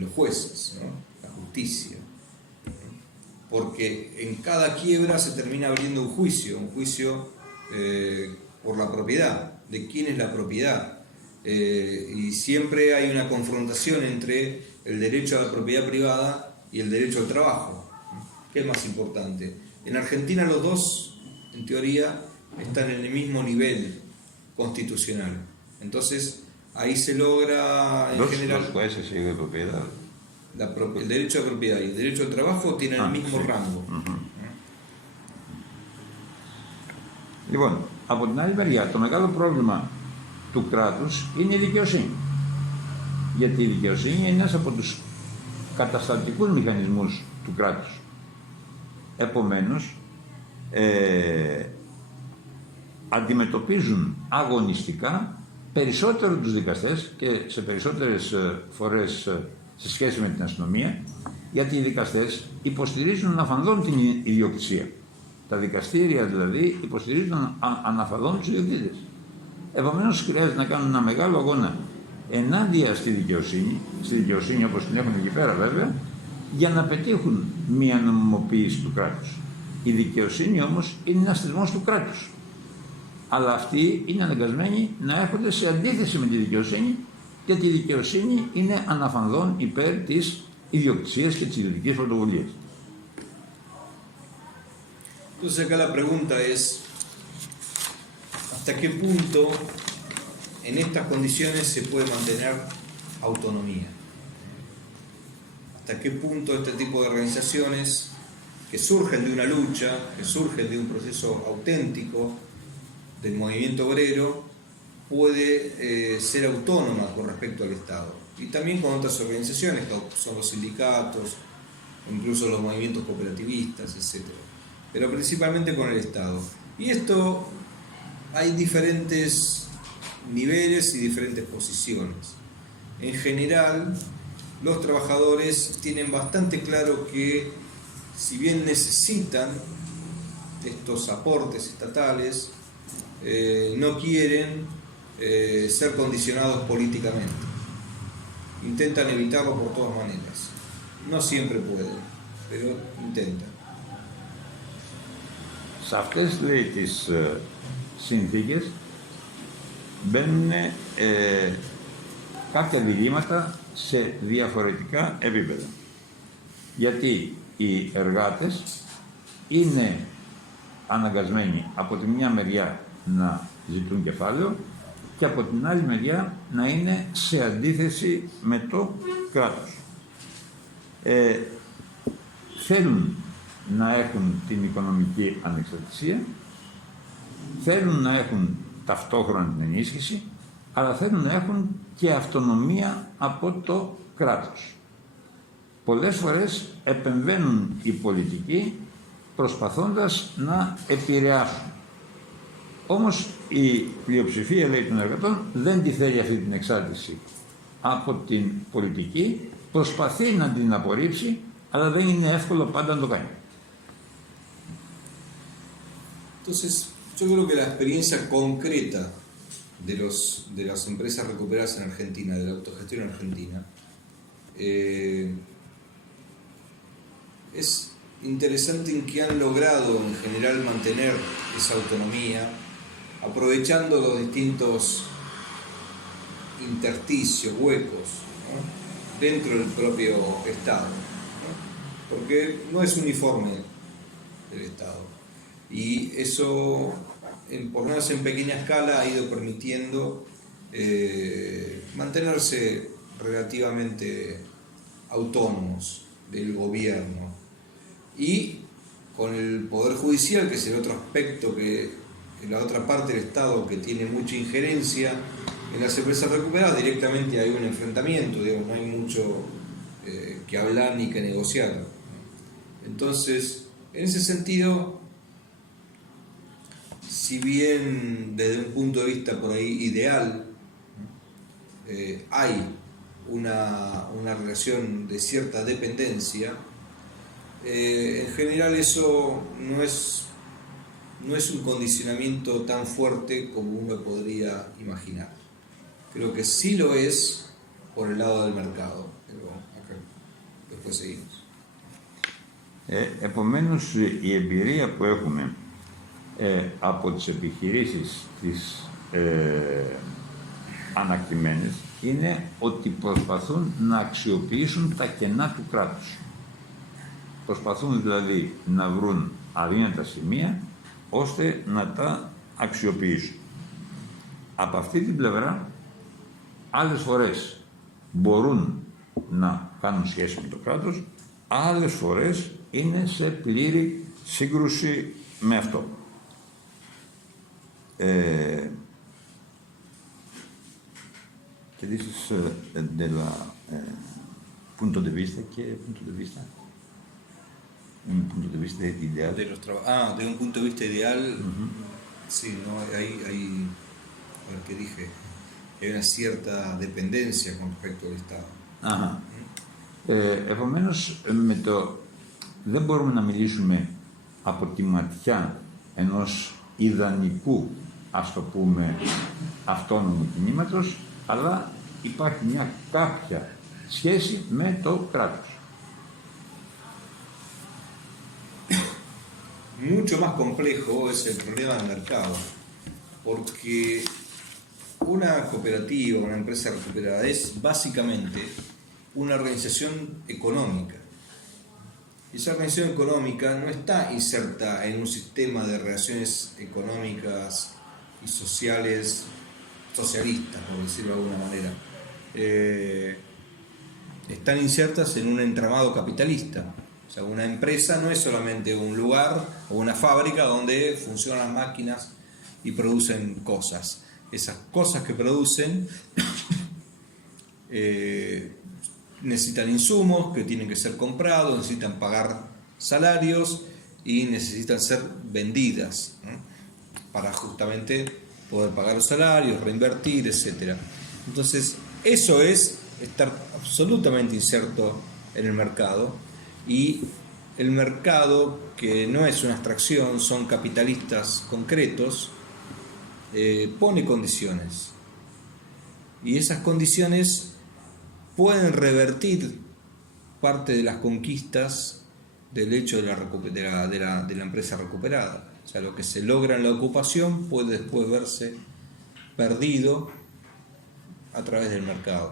los jueces, ¿no? La justicia. Porque en cada quiebra se termina abriendo un juicio por la propiedad, de quién es la propiedad. Y siempre hay una confrontación entre el derecho a la propiedad privada y el derecho al trabajo. ¿Qué es más importante? En Argentina los dos, en teoría, están en el mismo nivel constitucional. Entonces, ahí se logra en general... Los jueces y de propiedad. El derecho a propiedad y el derecho al trabajo tienen el mismo rango. Λοιπόν, από την άλλη μεριά, το μεγάλο πρόβλημα του κράτους είναι η δικαιοσύνη. Γιατί η δικαιοσύνη είναι ένας από τους καταστατικούς μηχανισμούς του κράτους. Επομένως, αντιμετωπίζουν αγωνιστικά περισσότερο τους δικαστές και σε περισσότερες φορές σε σχέση με την αστυνομία, γιατί οι δικαστές υποστηρίζουν αναφανδόν την ιδιοκτησία. Τα δικαστήρια δηλαδή υποστηρίζουν αναφανδόν τους ιδιοκτήτες. Επομένως χρειάζεται να κάνουν ένα μεγάλο αγώνα ενάντια στη δικαιοσύνη όπως την έχουν εκεί πέρα βέβαια, για να πετύχουν μία νομιμοποίηση του κράτους. Η δικαιοσύνη όμως είναι ένας θεσμός του κράτους. Αλλά αυτοί είναι αναγκασμένοι να έρχονται σε αντίθεση με τη δικαιοσύνη, γιατί η δικαιοσύνη είναι αναφανδόν υπέρ της ιδιοκτησίας και της ιδιωτικής πρωτοβουλίας. Entonces acá la pregunta es, ¿hasta qué punto en estas condiciones se puede mantener autonomía? ¿Hasta qué punto este tipo de organizaciones que surgen de una lucha, que surgen de un proceso auténtico del movimiento obrero, puede ser autónoma con respecto al Estado? Y también con otras organizaciones, que son los sindicatos, incluso los movimientos cooperativistas, etc. Pero principalmente con el Estado. Y esto hay diferentes niveles y diferentes posiciones. En general, los trabajadores tienen bastante claro que si bien necesitan estos aportes estatales, no quieren ser condicionados políticamente. Intentan evitarlo por todas maneras. No siempre pueden, pero intentan. Σε αυτές λέει τις συνθήκες μπαίνουν κάποια διλήμματα σε διαφορετικά επίπεδα. Γιατί οι εργάτες είναι αναγκασμένοι από τη μια μεριά να ζητούν κεφάλαιο και από την άλλη μεριά να είναι σε αντίθεση με το κράτος. Θέλουν να έχουν την οικονομική ανεξαρτησία, θέλουν να έχουν ταυτόχρονα την ενίσχυση, αλλά θέλουν να έχουν και αυτονομία από το κράτος. Πολλές φορές επεμβαίνουν οι πολιτικοί προσπαθώντας να επηρεάσουν. Όμως η πλειοψηφία, λέει, των εργατών δεν τη θέλει αυτή την εξάρτηση από την πολιτική, προσπαθεί να την απορρίψει, αλλά δεν είναι εύκολο πάντα να το κάνει. Entonces, yo creo que la experiencia concreta de las empresas recuperadas en Argentina, de la autogestión en Argentina, es interesante en que han logrado en general mantener esa autonomía, aprovechando los distintos intersticios, huecos, ¿no?, dentro del propio Estado, ¿no?, porque no es uniforme el Estado. Y eso, por lo menos en pequeña escala, ha ido permitiendo mantenerse relativamente autónomos del gobierno. Y con el Poder Judicial, que es el otro aspecto, que la otra parte del Estado que tiene mucha injerencia en las empresas recuperadas, directamente hay un enfrentamiento, digamos, no hay mucho que hablar ni que negociar. Entonces, en ese sentido, si bien desde un punto de vista por ahí ideal, hay una relación de cierta dependencia, en general eso no es un condicionamiento tan fuerte como uno podría imaginar. Creo que sí lo es por el lado del mercado, pero acá después seguimos. Επομένως, η εμπειρία που έχουμε από τις επιχειρήσεις τις ανακτημένες είναι ότι προσπαθούν να αξιοποιήσουν τα κενά του κράτους. Προσπαθούν δηλαδή να βρουν αδύνατα σημεία ώστε να τα αξιοποιήσουν. Από αυτή την πλευρά, άλλες φορές μπορούν να κάνουν σχέση με το κράτος, άλλες φορές είναι σε πλήρη σύγκρουση με αυτό. Και this is del punto de vista, ¿qué punto de vista? Un punto de vista ideal. De un punto de vista ideal, sí, no, hay, a ver qué dije, hay una cierta dependencia con respecto al Estado. Αχα. Επομένως, δεν μπορούμε να μιλήσουμε από τη ματιά ενός ιδανικού, ας το πούμε, αυτόνομου κινήματος, αλλά υπάρχει μια κάποια σχέση με το κράτος. Mucho más complejo es el problema del mercado, porque una cooperativa, una empresa recuperada es básicamente una organización económica. Y esa organización económica no está inserta en un sistema de relaciones económicas y sociales socialistas, por decirlo de alguna manera. Están insertas en un entramado capitalista. O sea, una empresa no es solamente un lugar o una fábrica donde funcionan las máquinas y producen cosas. Esas cosas que producen necesitan insumos que tienen que ser comprados, necesitan pagar salarios y necesitan ser vendidas, ¿no?, para justamente poder pagar los salarios, reinvertir, etc. Entonces, eso es estar absolutamente inserto en el mercado. Y el mercado, que no es una abstracción, son capitalistas concretos, pone condiciones. Y esas condiciones pueden revertir parte de las conquistas del hecho de la empresa recuperada. O sea, lo que se logra en la ocupación puede después verse perdido a través del mercado.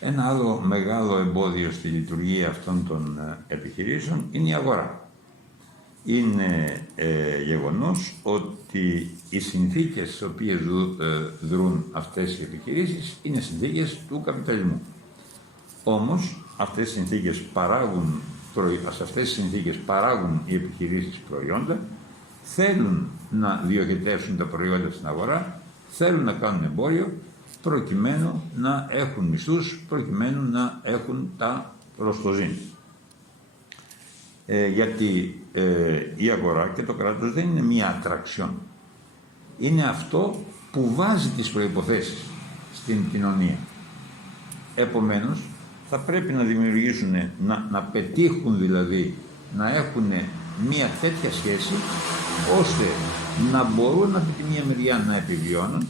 Ένα άλλο μεγάλο εμπόδιο στη λειτουργία αυτών των επιχειρήσεων είναι η αγορά. Είναι γεγονός ότι οι συνθήκες στις οποίες δρούν αυτές οι επιχειρήσεις είναι συνθήκες του καπιταλισμού. Όμως, αυτές τις συνθήκες παράγουν οι επιχειρήσεις προϊόντα, θέλουν να διοχετεύσουν τα προϊόντα στην αγορά, θέλουν να κάνουν εμπόριο, προκειμένου να έχουν μισθούς, προκειμένου να έχουν τα προστοζήν. Γιατί η αγορά και το κράτος δεν είναι μία ατραξιόν. Είναι αυτό που βάζει τις προϋποθέσεις στην κοινωνία. Επομένως, θα πρέπει να δημιουργήσουν, να πετύχουν δηλαδή, να έχουν μία τέτοια σχέση, ώστε να μπορούν από τη μία μεριά να επιβιώνουν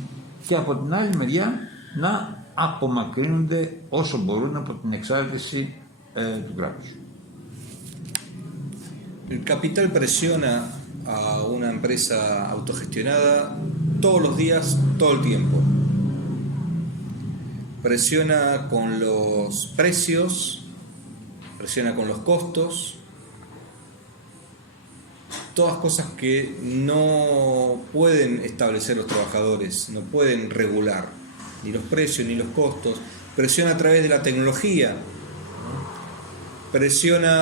και από την άλλη μεριά να απομακρύνονται όσο μπορούν από την εξάρτηση του κράτους. El capital presiona a una empresa autogestionada todos los días, todo el tiempo. Presiona con los precios, presiona con los costos, todas cosas que no pueden establecer los trabajadores, no pueden regular ni los precios ni los costos. Presiona a través de la tecnología, presiona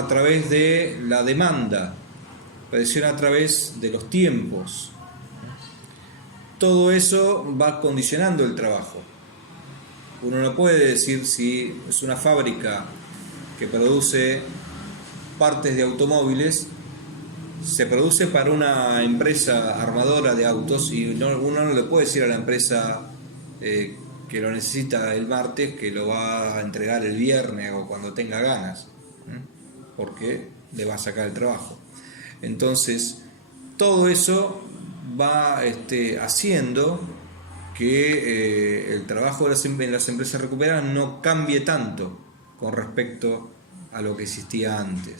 a través de la demanda, presiona a través de los tiempos. Todo eso va condicionando el trabajo. Uno no puede decir si es una fábrica que produce partes de automóviles, se produce para una empresa armadora de autos y uno no le puede decir a la empresa que lo necesita el martes que lo va a entregar el viernes o cuando tenga ganas, porque le va a sacar el trabajo. Entonces, todo eso va haciendo que el trabajo en las empresas recuperadas no cambie tanto con respecto a lo que existía antes.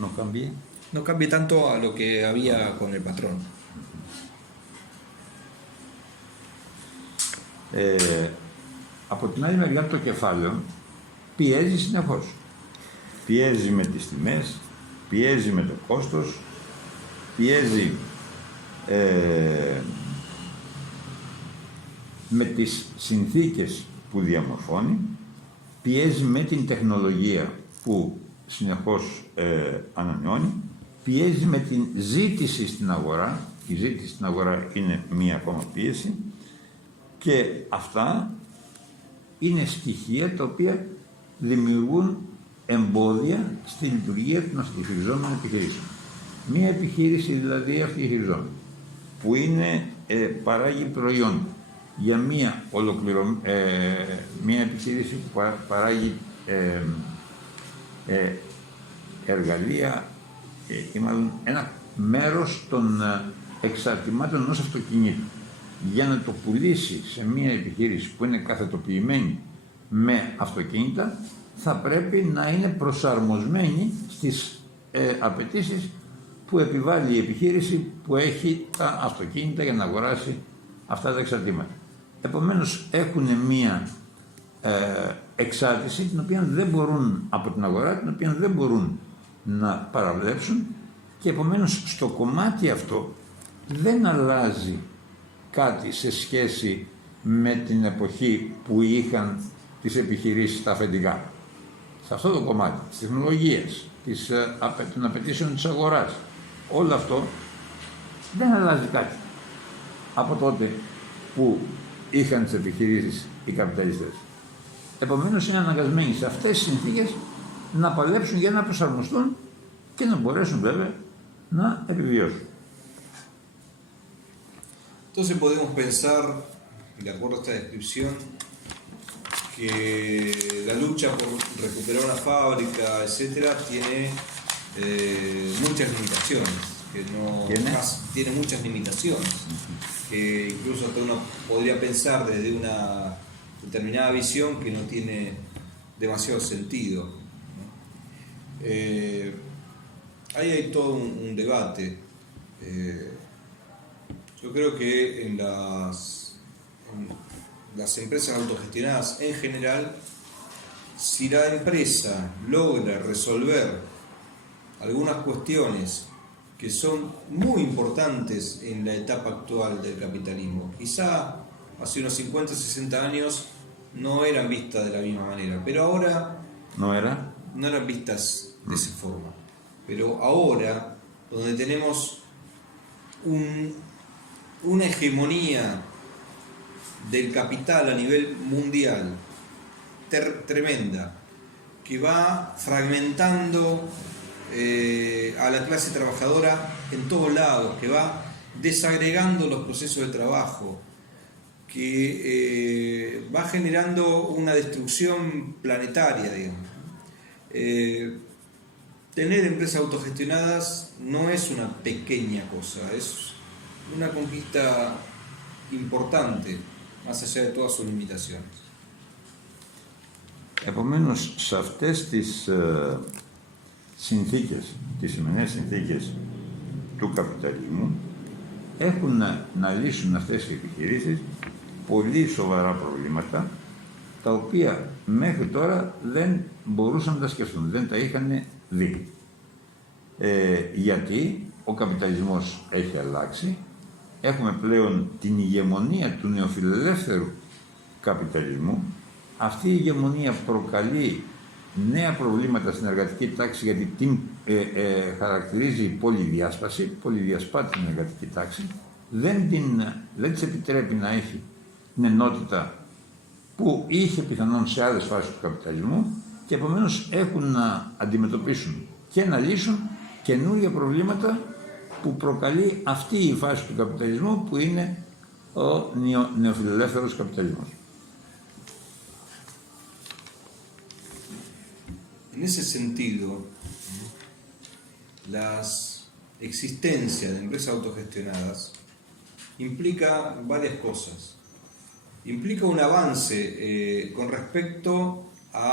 ¿No cambie? No cambie tanto a lo que había con el patrón. Από την άλλη μεριά το κεφάλαιο πιέζει συνεχώς. Πιέζει με τις τιμές, πιέζει με το κόστος, πιέζει με τις συνθήκες που διαμορφώνει, πιέζει με την τεχνολογία που συνεχώς ανανεώνει, πιέζει με την ζήτηση στην αγορά. Η ζήτηση στην αγορά είναι μία ακόμα πίεση και αυτά είναι στοιχεία τα οποία δημιουργούν εμπόδια στη λειτουργία των αυτοδιαχειριζόμενων επιχειρήσεων. Μία επιχείρηση δηλαδή αυτοδιαχειριζόμενη που παράγει προϊόντα για μία επιχείρηση που παράγει εργαλεία ή μάλλον ένα μέρος των εξαρτημάτων ενός αυτοκινήτου, για να το πουλήσει σε μία επιχείρηση που είναι καθετοποιημένη με αυτοκίνητα, θα πρέπει να είναι προσαρμοσμένη στις απαιτήσεις που επιβάλλει η επιχείρηση που έχει τα αυτοκίνητα για να αγοράσει αυτά τα εξαρτήματα. Επομένως έχουν μία εξάρτηση την οποία δεν μπορούν από την αγορά, την οποία δεν μπορούν να παραβλέψουν και επομένως στο κομμάτι αυτό δεν αλλάζει κάτι σε σχέση με την εποχή που είχαν τις επιχειρήσεις τα αφεντικά. Σε αυτό το κομμάτι της τεχνολογίας, των απαιτήσεων της αγοράς, όλο αυτό δεν αλλάζει κάτι από τότε που είχαν τις επιχειρήσεις οι καπιταλιστές. Επομένως είναι αναγκασμένοι σε αυτές τις συνθήκες να παλέψουν για να προσαρμοστούν και να μπορέσουν βέβαια να επιβιώσουν. Entonces podemos pensar, de acuerdo a esta descripción, que la lucha por recuperar una fábrica, etcétera, tiene muchas limitaciones, tiene muchas limitaciones, que incluso hasta uno podría pensar desde una determinada visión que no tiene demasiado sentido, ¿no? Ahí hay todo un debate Yo creo que en las empresas autogestionadas en general, si la empresa logra resolver algunas cuestiones que son muy importantes en la etapa actual del capitalismo, quizá hace unos 50 o 60 años no eran vistas de la misma manera, pero ahora ¿No era? no eran vistas de esa forma. Pero ahora, donde tenemos una hegemonía del capital a nivel mundial tremenda, que va fragmentando a la clase trabajadora en todos lados, que va desagregando los procesos de trabajo, que va generando una destrucción planetaria, digamos. Tener empresas autogestionadas no es una pequeña cosa, es una conquista importante, más allá de todas sus limitaciones. Επομένως, σε αυτές τις συνθήκες, τις σημερινές συνθήκες του καπιταλισμού, έχουν να λύσουν αυτές οι επιχειρήσεις πολύ σοβαρά προβλήματα, τα οποία μέχρι τώρα δεν μπορούσαν να τα σκεφτούν, δεν τα είχαν δει. Γιατί ο καπιταλισμός έχει αλλάξει, έχουμε πλέον την ηγεμονία του νεοφιλελεύθερου καπιταλισμού. Αυτή η ηγεμονία προκαλεί νέα προβλήματα στην εργατική τάξη, γιατί την χαρακτηρίζει πολυδιάσπαση, πολυδιασπάτη την εργατική τάξη, δεν της επιτρέπει να έχει την ενότητα που είχε πιθανόν σε άλλες φάσεις του καπιταλισμού, και επομένως έχουν να αντιμετωπίσουν και να λύσουν καινούργια προβλήματα που προκαλεί αυτή η φάση του καπιταλισμού, που είναι ο νεοφιλελεύθερος καπιταλισμός. En ese sentido, la existencia de empresas autogestionadas implica varias cosas. Implica un avance con respecto a,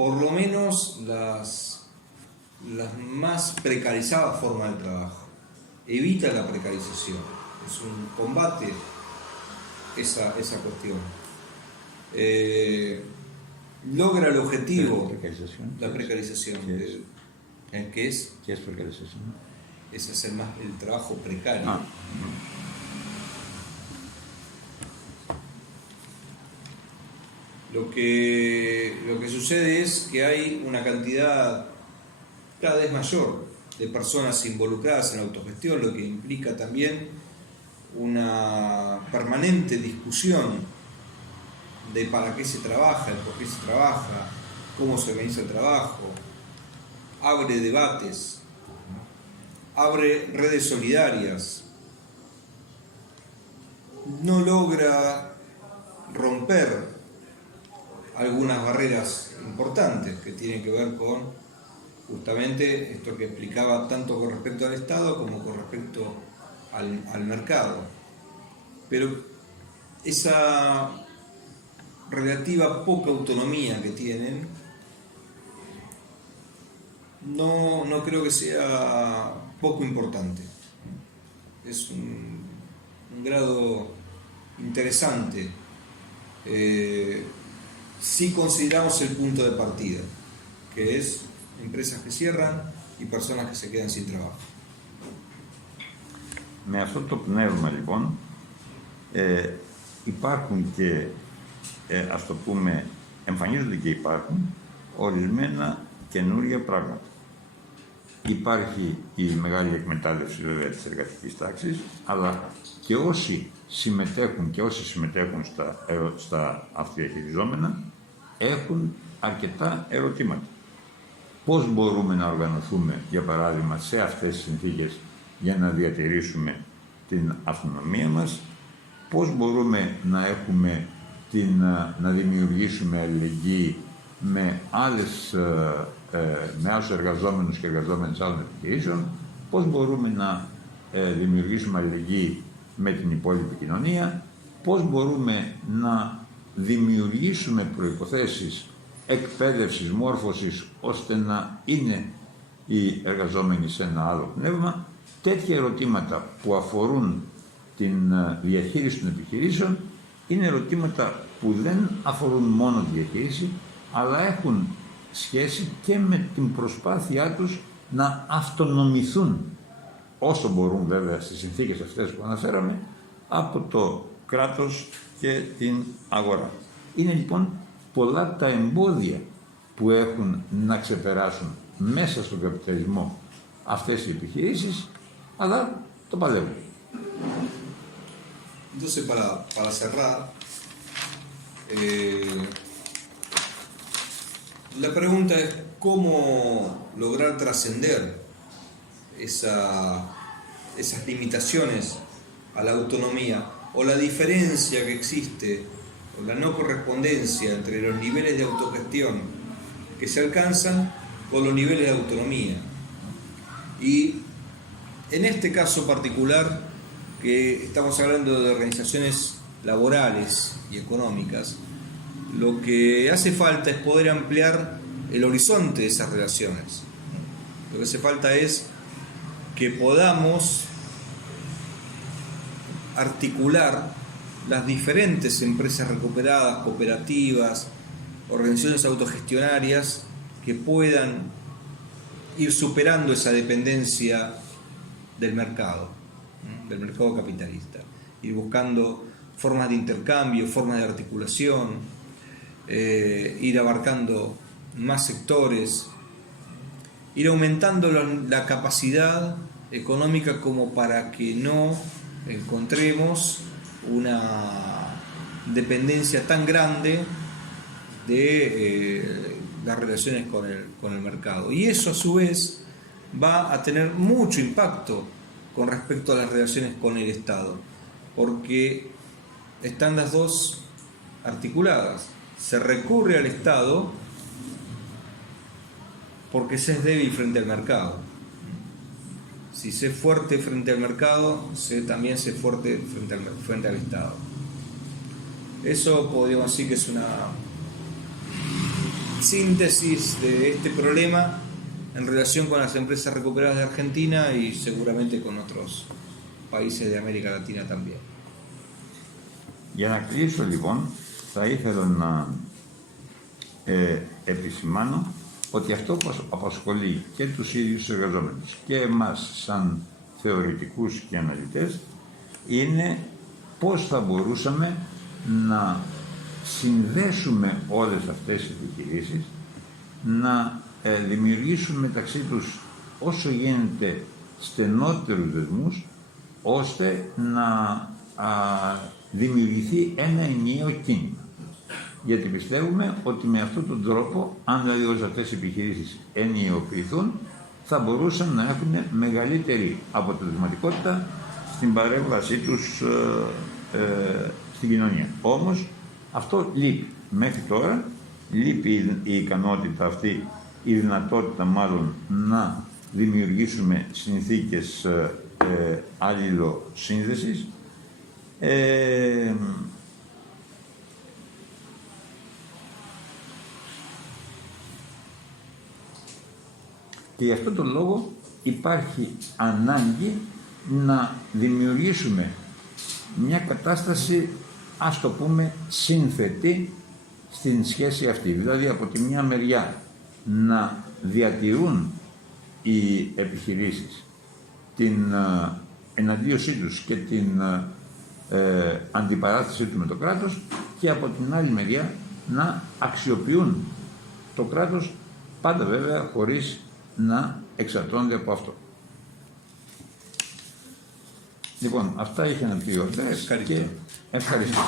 por lo menos, las más precarizadas formas de trabajo. Evita la precarización. Es un combate esa cuestión. Logra el objetivo. La precarización. ¿Qué es? ¿Qué es precarización? Es hacer más el trabajo precario. Lo que sucede es que hay una cantidad cada vez mayor de personas involucradas en la autogestión, lo que implica también una permanente discusión de para qué se trabaja, el por qué se trabaja, cómo se organiza el trabajo, abre debates, abre redes solidarias, no logra romper algunas barreras importantes que tienen que ver con justamente esto que explicaba tanto con respecto al Estado como con respecto al mercado. Pero esa relativa poca autonomía que tienen no creo que sea poco importante. Es un grado interesante si consideramos el punto de partida, que es empresas que cierran y personas que se quedan sin trabajo. Με αυτό το πνεύμα λοιπόν υπάρχουν και ας το πούμε, εμφανίζονται και υπάρχουν ορισμένα καινούργια πράγματα. Υπάρχει η μεγάλη εκμετάλλευση βέβαια της εργατικής τάξης, αλλά και όσοι συμμετέχουν στα αυτοδιαχειριζόμενα έχουν αρκετά ερωτήματα. Πώς μπορούμε να οργανωθούμε, για παράδειγμα, σε αυτές τις συνθήκες για να διατηρήσουμε την αυτονομία μας, πώς μπορούμε να δημιουργήσουμε αλληλεγγύη με άλλους εργαζόμενους και εργαζόμενες άλλων επιχειρήσεων, πώς μπορούμε να δημιουργήσουμε αλληλεγγύη με την υπόλοιπη κοινωνία, πώς μπορούμε να δημιουργήσουμε προϋποθέσεις εκπαίδευσης, μόρφωσης, ώστε να είναι οι εργαζόμενοι σε ένα άλλο πνεύμα. Τέτοια ερωτήματα που αφορούν την διαχείριση των επιχειρήσεων είναι ερωτήματα που δεν αφορούν μόνο τη διαχείριση, αλλά έχουν σχέση και με την προσπάθειά τους να αυτονομηθούν όσο μπορούν βέβαια στις συνθήκες αυτές που αναφέραμε από το κράτος και την αγορά. Είναι λοιπόν πολλά τα εμπόδια που έχουν να ξεπεράσουν μέσα στον καπιταλισμό αυτές οι επιχειρήσεις, αλλά το παλεύουν. Entonces, para cerrar, la pregunta es cómo lograr trascender esas limitaciones a la autonomía o la diferencia que existe o la no correspondencia entre los niveles de autogestión que se alcanzan con los niveles de autonomía. Y en este caso particular, que estamos hablando de organizaciones laborales y económicas, lo que hace falta es poder ampliar el horizonte de esas relaciones. Lo que hace falta es que podamos articular las diferentes empresas recuperadas, cooperativas, organizaciones autogestionarias que puedan ir superando esa dependencia del mercado capitalista, ir buscando formas de intercambio, formas de articulación, ir abarcando más sectores, ir aumentando la capacidad económica como para que no encontremos una dependencia tan grande de las relaciones con el mercado. Y eso a su vez va a tener mucho impacto con respecto a las relaciones con el Estado, porque están las dos articuladas. Se recurre al Estado porque se es débil frente al mercado. Si se es fuerte frente al mercado, también se es fuerte frente al Estado. Eso podríamos decir que es una síntesis de este problema en relación con las empresas recuperadas de Argentina y seguramente con otros países de América Latina también. Για να κλείσω λοιπόν, θα ήθελα να επισημάνω ότι αυτό που απασχολεί και τους ίδιους εργαζόμενους και εμάς σαν θεωρητικούς και αναλυτές είναι πώς θα μπορούσαμε να συνδέσουμε όλες αυτές τις επιχειρήσεις, να δημιουργήσουμε μεταξύ τους όσο γίνεται στενότερους δεσμούς, ώστε να δημιουργηθεί ένα ενιαίο κίνημα. Γιατί πιστεύουμε ότι με αυτόν τον τρόπο, αν δηλαδή όλες αυτές οι επιχειρήσεις ενιαιοποιηθούν, θα μπορούσαν να έχουν μεγαλύτερη αποτελεσματικότητα στην παρέμβασή τους στην κοινωνία. Όμως αυτό λείπει. Μέχρι τώρα λείπει η ικανότητα αυτή, η δυνατότητα μάλλον να δημιουργήσουμε συνθήκες αλληλοσύνδεσης. Και γι' αυτόν τον λόγο υπάρχει ανάγκη να δημιουργήσουμε μια κατάσταση, ας το πούμε, σύνθετη στην σχέση αυτή. Δηλαδή από τη μια μεριά να διατηρούν οι επιχειρήσεις την εναντίωσή τους και την αντιπαράθεσή του με το κράτος και από την άλλη μεριά να αξιοποιούν το κράτος, πάντα βέβαια χωρίς να εξαρτώνται από αυτό. Λοιπόν, αυτά είχε να πει ο Ορτές και ευχαριστώ.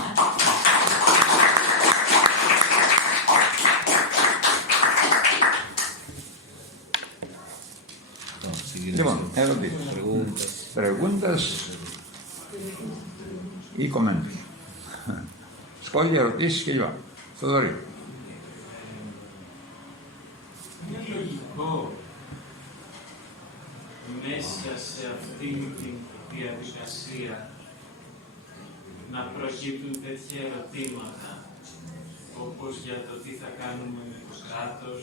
Λοιπόν, ερωτήσεις. Preguntas ή comments. Σχόλια, ερωτήσεις κλπ. Θοδωρή. Είναι λογικό μέσα σε αυτήν την διαδικασία να προκύπτουν τέτοια ερωτήματα, όπως για το τι θα κάνουμε με το κράτος,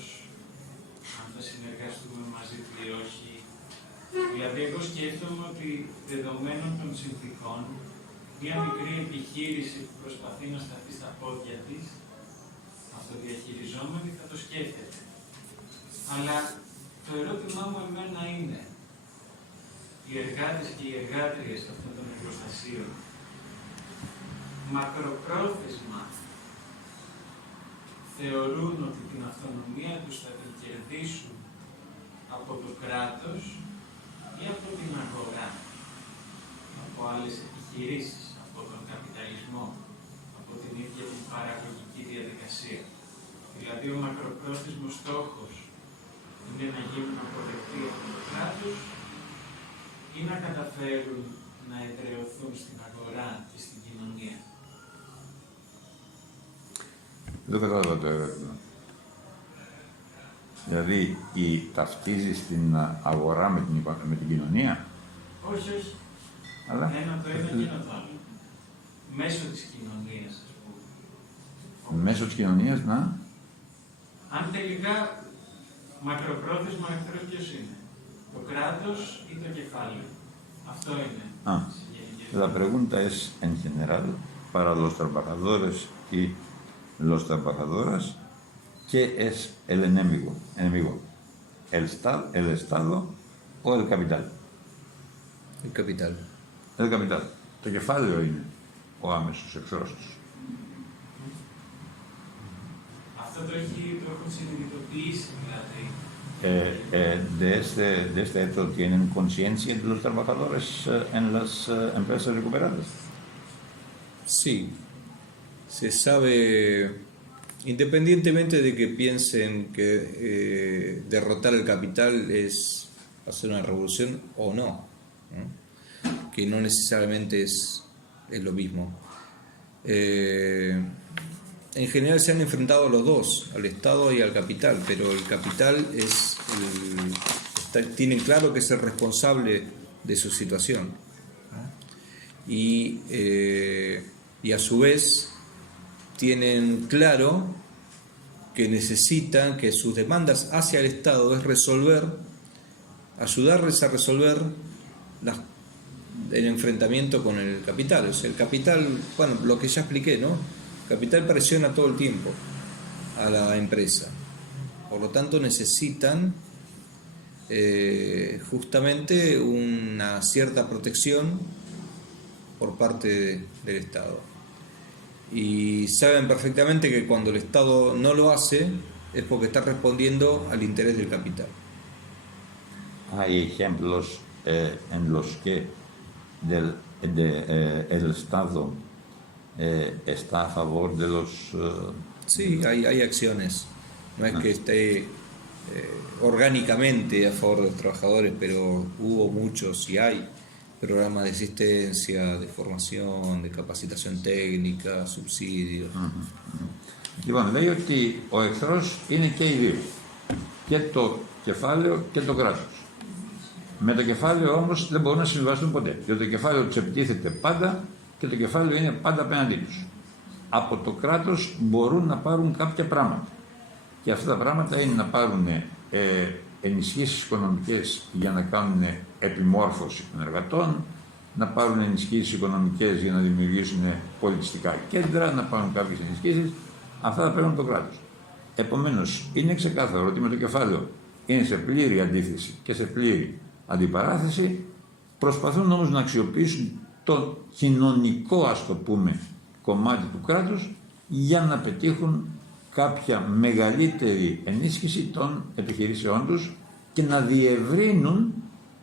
αν θα συνεργαστούμε μαζί του ή όχι. Δηλαδή, εγώ σκέφτομαι ότι δεδομένων των συνθήκων μια μικρή επιχείρηση που προσπαθεί να σταθεί στα πόδια της, αυτοδιαχειριζόμενη, θα το σκέφτεται. Αλλά το ερώτημά μου εμένα είναι, οι εργάτες και οι εργάτριες αυτών των εργοστασίων μακροπρόθεσμα θεωρούν ότι την αυτονομία τους θα την κερδίσουν από το κράτος ή από την αγορά, από άλλες επιχειρήσεις, από τον καπιταλισμό, από την ίδια την παραγωγική διαδικασία. Δηλαδή ο μακροπρόθεσμος στόχος είναι να γίνουν αποδεκτοί από το κράτος ή να καταφέρουν να εδραιωθούν στην αγορά και στην κοινωνία. Δεν κατάλαβα το ερώτημα. Δηλαδή, ταυτίζεις την αγορά με την κοινωνία. Όχι, όχι. Αλλά... Ένα το ένα και ένα το άλλο. Μέσω της κοινωνίας, ας πούμε. Μέσω της κοινωνίας, να... Αν τελικά μακροπρόθεσμα εχθρός ποιος είναι, το κράτος ή το κεφάλαιο. Αυτό είναι. La pregunta es en general para los trabajadores y los trabajadoras, ¿qué es el enemigo? ¿El Estado o el capital? El capital. El capital. Το κεφάλαιο είναι ο άμεσος εχθρός τους. Αυτό το έχουν συνειδητοποιήσει δηλαδή. De este hecho tienen conciencia de los trabajadores en las empresas recuperadas. Sí, se sabe, independientemente de que piensen que derrotar el capital es hacer una revolución o no, ¿no? Que no necesariamente es lo mismo. En general se han enfrentado a los dos, al Estado y al capital, pero el capital tienen claro que es el responsable de su situación, ¿no? Y a su vez tienen claro que necesitan, que sus demandas hacia el Estado es ayudarles a resolver el enfrentamiento con el capital. O sea, el capital, bueno, lo que ya expliqué, ¿no? El capital presiona todo el tiempo a la empresa. Por lo tanto, necesitan justamente una cierta protección por parte del Estado. Y saben perfectamente que cuando el Estado no lo hace es porque está respondiendo al interés del capital. Hay ejemplos en los que el Estado está a favor de los... Sí, hay acciones. No es que esté orgánicamente a favor de los trabajadores, pero hubo muchos y hay programas de asistencia, de formación, de capacitación técnica, subsidios. Λοιπόν, λέει ότι ο εχθρός είναι και οι δύο. Και το κεφάλαιο και το κράτος. Με το κεφάλαιο όμως δεν μπορούν να συμβιβαστούν ποτέ. Γιατί το κεφάλαιο τους επιτίθεται πάντα και το κεφάλαιο είναι πάντα απέναντί τους. Από το κράτος μπορούν να πάρουν κάποια πράγματα. Και αυτά τα πράγματα είναι να πάρουν ενισχύσεις οικονομικές για να κάνουν επιμόρφωση των εργατών, να πάρουν ενισχύσεις οικονομικές για να δημιουργήσουν πολιτιστικά κέντρα, να πάρουν κάποιες ενισχύσεις. Αυτά τα παίρνουν το κράτος. Επομένως, είναι ξεκάθαρο ότι με το κεφάλαιο είναι σε πλήρη αντίθεση και σε πλήρη αντιπαράθεση, προσπαθούν όμως να αξιοποιήσουν το κοινωνικό, ας το πούμε, κομμάτι του κράτους για να πετύχουν κάποια μεγαλύτερη ενίσχυση των επιχειρήσεών τους και να διευρύνουν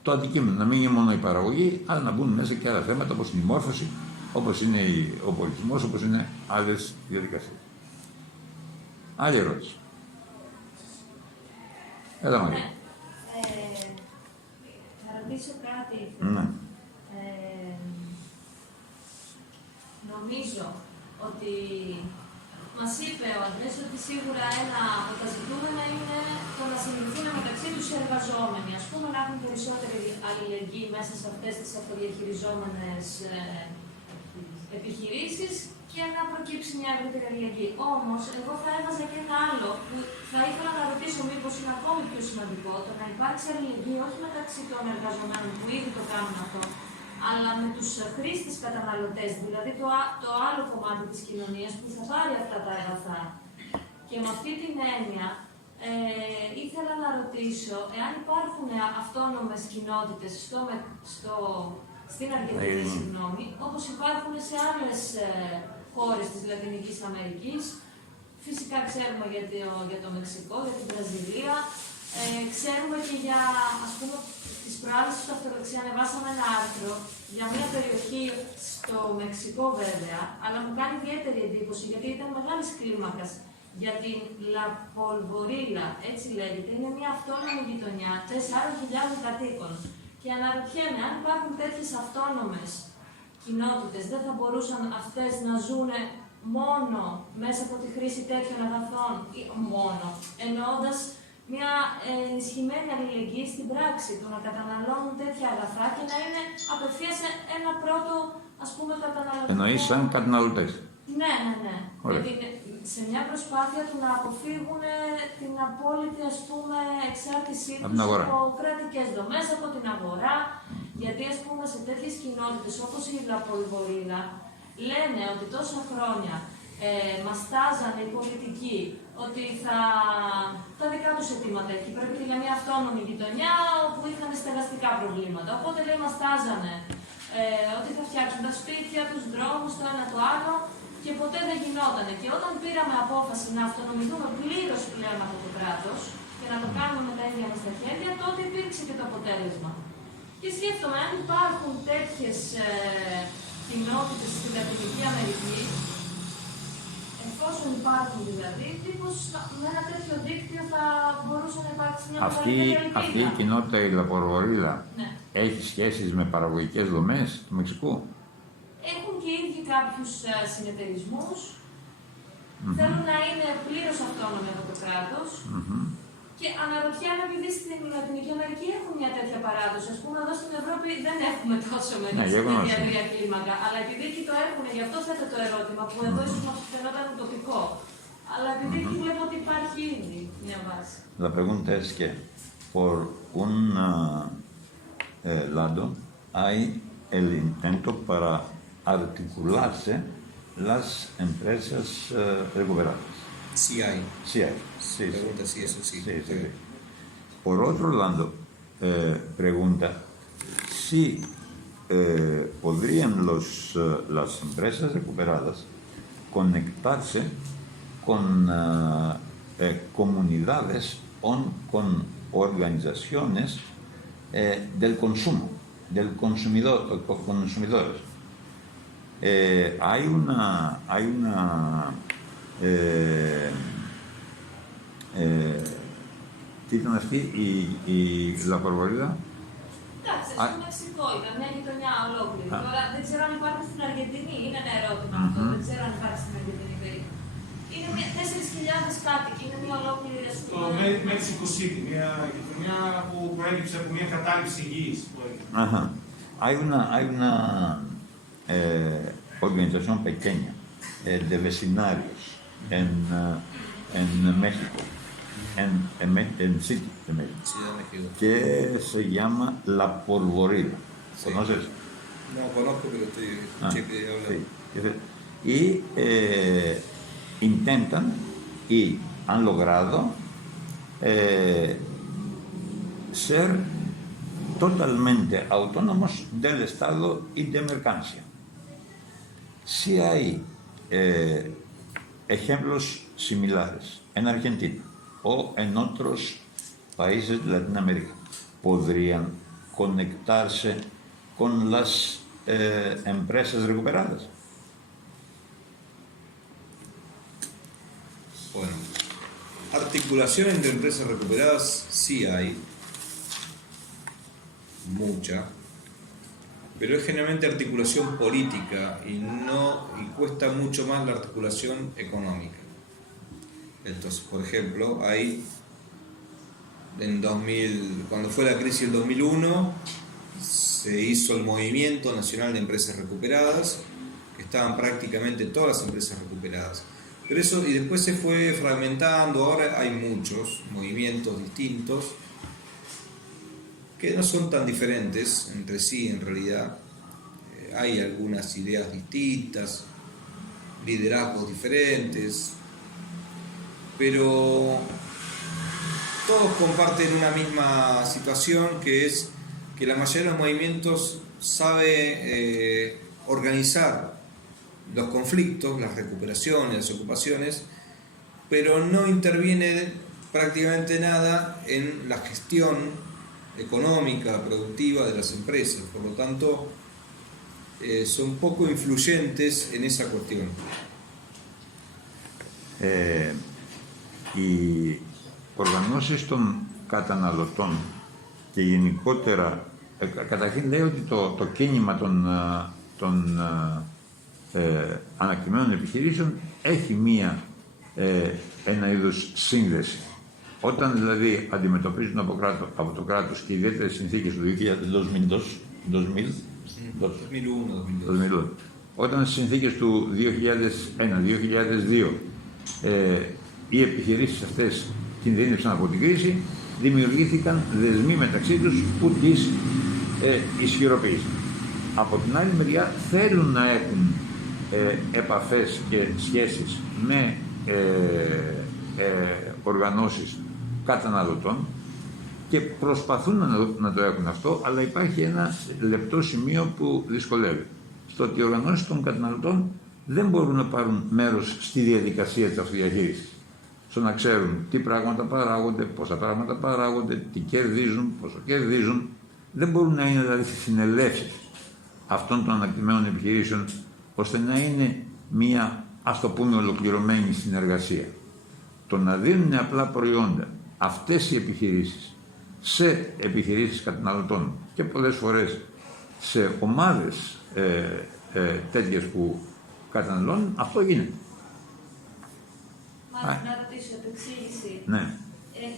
το αντικείμενο. Να μην είναι μόνο η παραγωγή, αλλά να μπουν μέσα και άλλα θέματα όπως είναι η μόρφωση, όπως είναι ο πολιτισμός, όπως είναι άλλες διαδικασίες. Άλλη ερώτηση. Έλα Μαρία. Θα ρωτήσω κάτι. Ναι. Νομίζω ότι μας είπε ο Αντρέας ότι σίγουρα ένα από τα ζητούμενα είναι το να συνδεθούν μεταξύ τους οι εργαζόμενοι. Ας πούμε, να έχουν περισσότερη αλληλεγγύη μέσα σε αυτές τις αυτοδιαχειριζόμενες επιχειρήσεις και να προκύψει μια ευρύτερη αλληλεγγύη. Όμως, εγώ θα έβαζα και ένα άλλο που θα ήθελα να ρωτήσω μήπως είναι ακόμη πιο σημαντικό, το να υπάρξει αλληλεγγύη όχι μεταξύ των εργαζομένων που ήδη το κάνουν αυτό, αλλά με τους χρήστες καταναλωτές, δηλαδή το άλλο κομμάτι της κοινωνίας που θα πάρει αυτά τα αγαθά. Και με αυτή την έννοια, ήθελα να ρωτήσω εάν υπάρχουν αυτόνομες κοινότητες στην Αργεντινή, όπως υπάρχουν σε άλλες χώρες της Λατινικής Αμερικής. Φυσικά ξέρουμε για το Μεξικό, για την Βραζιλία, ξέρουμε και για, ας πούμε, τις προάλλες του Αυτορεξία ανεβάσαμε ένα άρθρο για μια περιοχή στο Μεξικό βέβαια, αλλά μου κάνει ιδιαίτερη εντύπωση γιατί ήταν μεγάλης κλίμακας. Για την La Polvorilla, έτσι λέγεται, είναι μια αυτόνομη γειτονιά 4.000 κατοίκων. Και αναρωτιέμαι, αν υπάρχουν τέτοιες αυτόνομες κοινότητες, δεν θα μπορούσαν αυτές να ζουν μόνο μέσα από τη χρήση τέτοιων αγαθών, ή μόνο, εννοώντας μια ενισχυμένη αλληλεγγύη στην πράξη του να καταναλώνουν τέτοια αγαθά και να είναι απευθείας ένα πρώτο, ας πούμε, καταναλωτικό. Εννοείς σαν καταναλωτές. Ναι. Γιατί σε μια προσπάθεια του να αποφύγουν την απόλυτη, ας πούμε, εξάρτησή τους από κρατικές δομές, από την αγορά. Γιατί, ας πούμε, σε τέτοιες κοινότητες όπως η La Polvorilla, λένε ότι τόσα χρόνια μας τάζανε οι πολιτικοί ότι τα δικά τους αιτήματα εκεί πρόκειται για μια αυτόνομη γειτονιά όπου είχαν στεγαστικά προβλήματα. Οπότε λέει μας τάζανε ότι θα φτιάξουν τα σπίτια, τους δρόμους, το ένα το άλλο και ποτέ δεν γινότανε. Και όταν πήραμε απόφαση να αυτονομηθούμε πλήρως πλέον από το κράτος και να το κάνουμε με τα ίδια μας τα χέρια, τότε υπήρξε και το αποτέλεσμα. Και σκέφτομαι, αν υπάρχουν τέτοιες κοινότητες στην Λατινική Αμερική, εφόσον υπάρχουν δηλαδή, μήπως με ένα τέτοιο δίκτυο θα μπορούσε να υπάρξει μια μεγαλύτερη ελπίδα. Αυτή η κοινότητα, η La Polvorilla, ναι, έχει σχέσεις με παραγωγικές δομές του Μεξικού. Έχουν και οι ίδιοι κάποιους συνεταιρισμούς. Θέλουν να είναι πλήρως αυτόνομοι από το κράτος. Και αναρωτιέμαι, επειδή στην Λατινική Αμερική έχουν μια τέτοια παράδοση. Ας πούμε, εδώ στην Ευρώπη δεν έχουμε τόσο μεγάλη ευρεία κλίμακα. Αλλά επειδή εκεί το έχουν, γι' αυτό θέτω το ερώτημα, που εδώ ίσως μας φαινόταν ουτοπικό. Αλλά επειδή εκεί βλέπω ότι υπάρχει ήδη μια βάση. La pregunta es que por un lado hay el intento para articularse las empresas recuperadas. Sí hay. Sí hay. Sí, pregunta si eso sí. Sí. Por otro lado, pregunta si podrían las empresas recuperadas conectarse con comunidades o con organizaciones del consumo, del consumidor, consumidores. Hay una τι ήταν αυτή η La Polvorilla? Εντάξει, στο Μεξικό ήταν μια γειτονιά ολόκληρη. Τώρα δεν ξέρω αν υπάρχει στην Αργεντινή, είναι ένα ερώτημα αυτό. Δεν ξέρω αν υπάρχει στην Αργεντινή περίπου. Είναι 4.000 κάτοικοι, είναι μια ολόκληρη Στο Mexico City, μια γειτονιά που προέκυψε από μια κατάληψη γης. Hay una organización pequeña de vecinarios en México, en City de México, que se llama La Polvorilla. ¿Conoces? No conozco, pero estoy hablando. Sí. Y intentan y han logrado ser totalmente autónomos del Estado y de mercancía. Sí hay ejemplos similares en Argentina o en otros países de Latinoamérica. Podrían conectarse con las empresas recuperadas. Bueno, articulación entre empresas recuperadas sí hay, mucha, pero es generalmente articulación política y cuesta mucho más la articulación económica. Entonces, por ejemplo, cuando fue la crisis del 2001, se hizo el Movimiento Nacional de Empresas Recuperadas, que estaban prácticamente todas las empresas recuperadas. Pero eso, y después se fue fragmentando, ahora hay muchos movimientos distintos, que no son tan diferentes entre sí en realidad, hay algunas ideas distintas, liderazgos diferentes, pero todos comparten una misma situación, que es que la mayoría de los movimientos sabe organizar los conflictos, las recuperaciones, las ocupaciones, pero no interviene prácticamente nada en la gestión económica, productiva de las empresas. Por lo tanto, son poco influyentes en esa cuestión. Οι οργανώσεις των καταναλωτών και γενικότερα, καταρχήν λέει ότι το κίνημα των ανακτημένων επιχειρήσεων έχει ένα είδος σύνδεση. Όταν δηλαδή αντιμετωπίζουν από το κράτος και ιδιαίτερες συνθήκες του 2001, όταν στις συνθήκες του 2001-2002 οι επιχειρήσεις αυτές κινδύνευσαν από την κρίση, δημιουργήθηκαν δεσμοί μεταξύ τους που τις ισχυροποίησαν. Από την άλλη μεριά θέλουν να έχουν επαφές και σχέσεις με οργανώσεις καταναλωτών και προσπαθούν να το έχουν αυτό, αλλά υπάρχει ένα λεπτό σημείο που δυσκολεύει. Στο ότι οι οργανώσεις των καταναλωτών δεν μπορούν να πάρουν μέρος στη διαδικασία της αυτοδιαχείρισης. Στο να ξέρουν τι πράγματα παράγονται, πόσα πράγματα παράγονται, τι κερδίζουν, πόσο κερδίζουν. Δεν μπορούν να είναι δηλαδή στις συνελεύσεις αυτών των ανακτημένων επιχειρήσεων, ώστε να είναι μια, ας το πούμε, ολοκληρωμένη συνεργασία. Το να δίνουν απλά προϊόντα αυτές οι επιχειρήσεις σε επιχειρήσεις καταναλωτών και πολλές φορές σε ομάδες τέτοιες που καταναλώνουν, αυτό γίνεται. Μάλιστα, να ρωτήσω επεξήγηση. Ναι.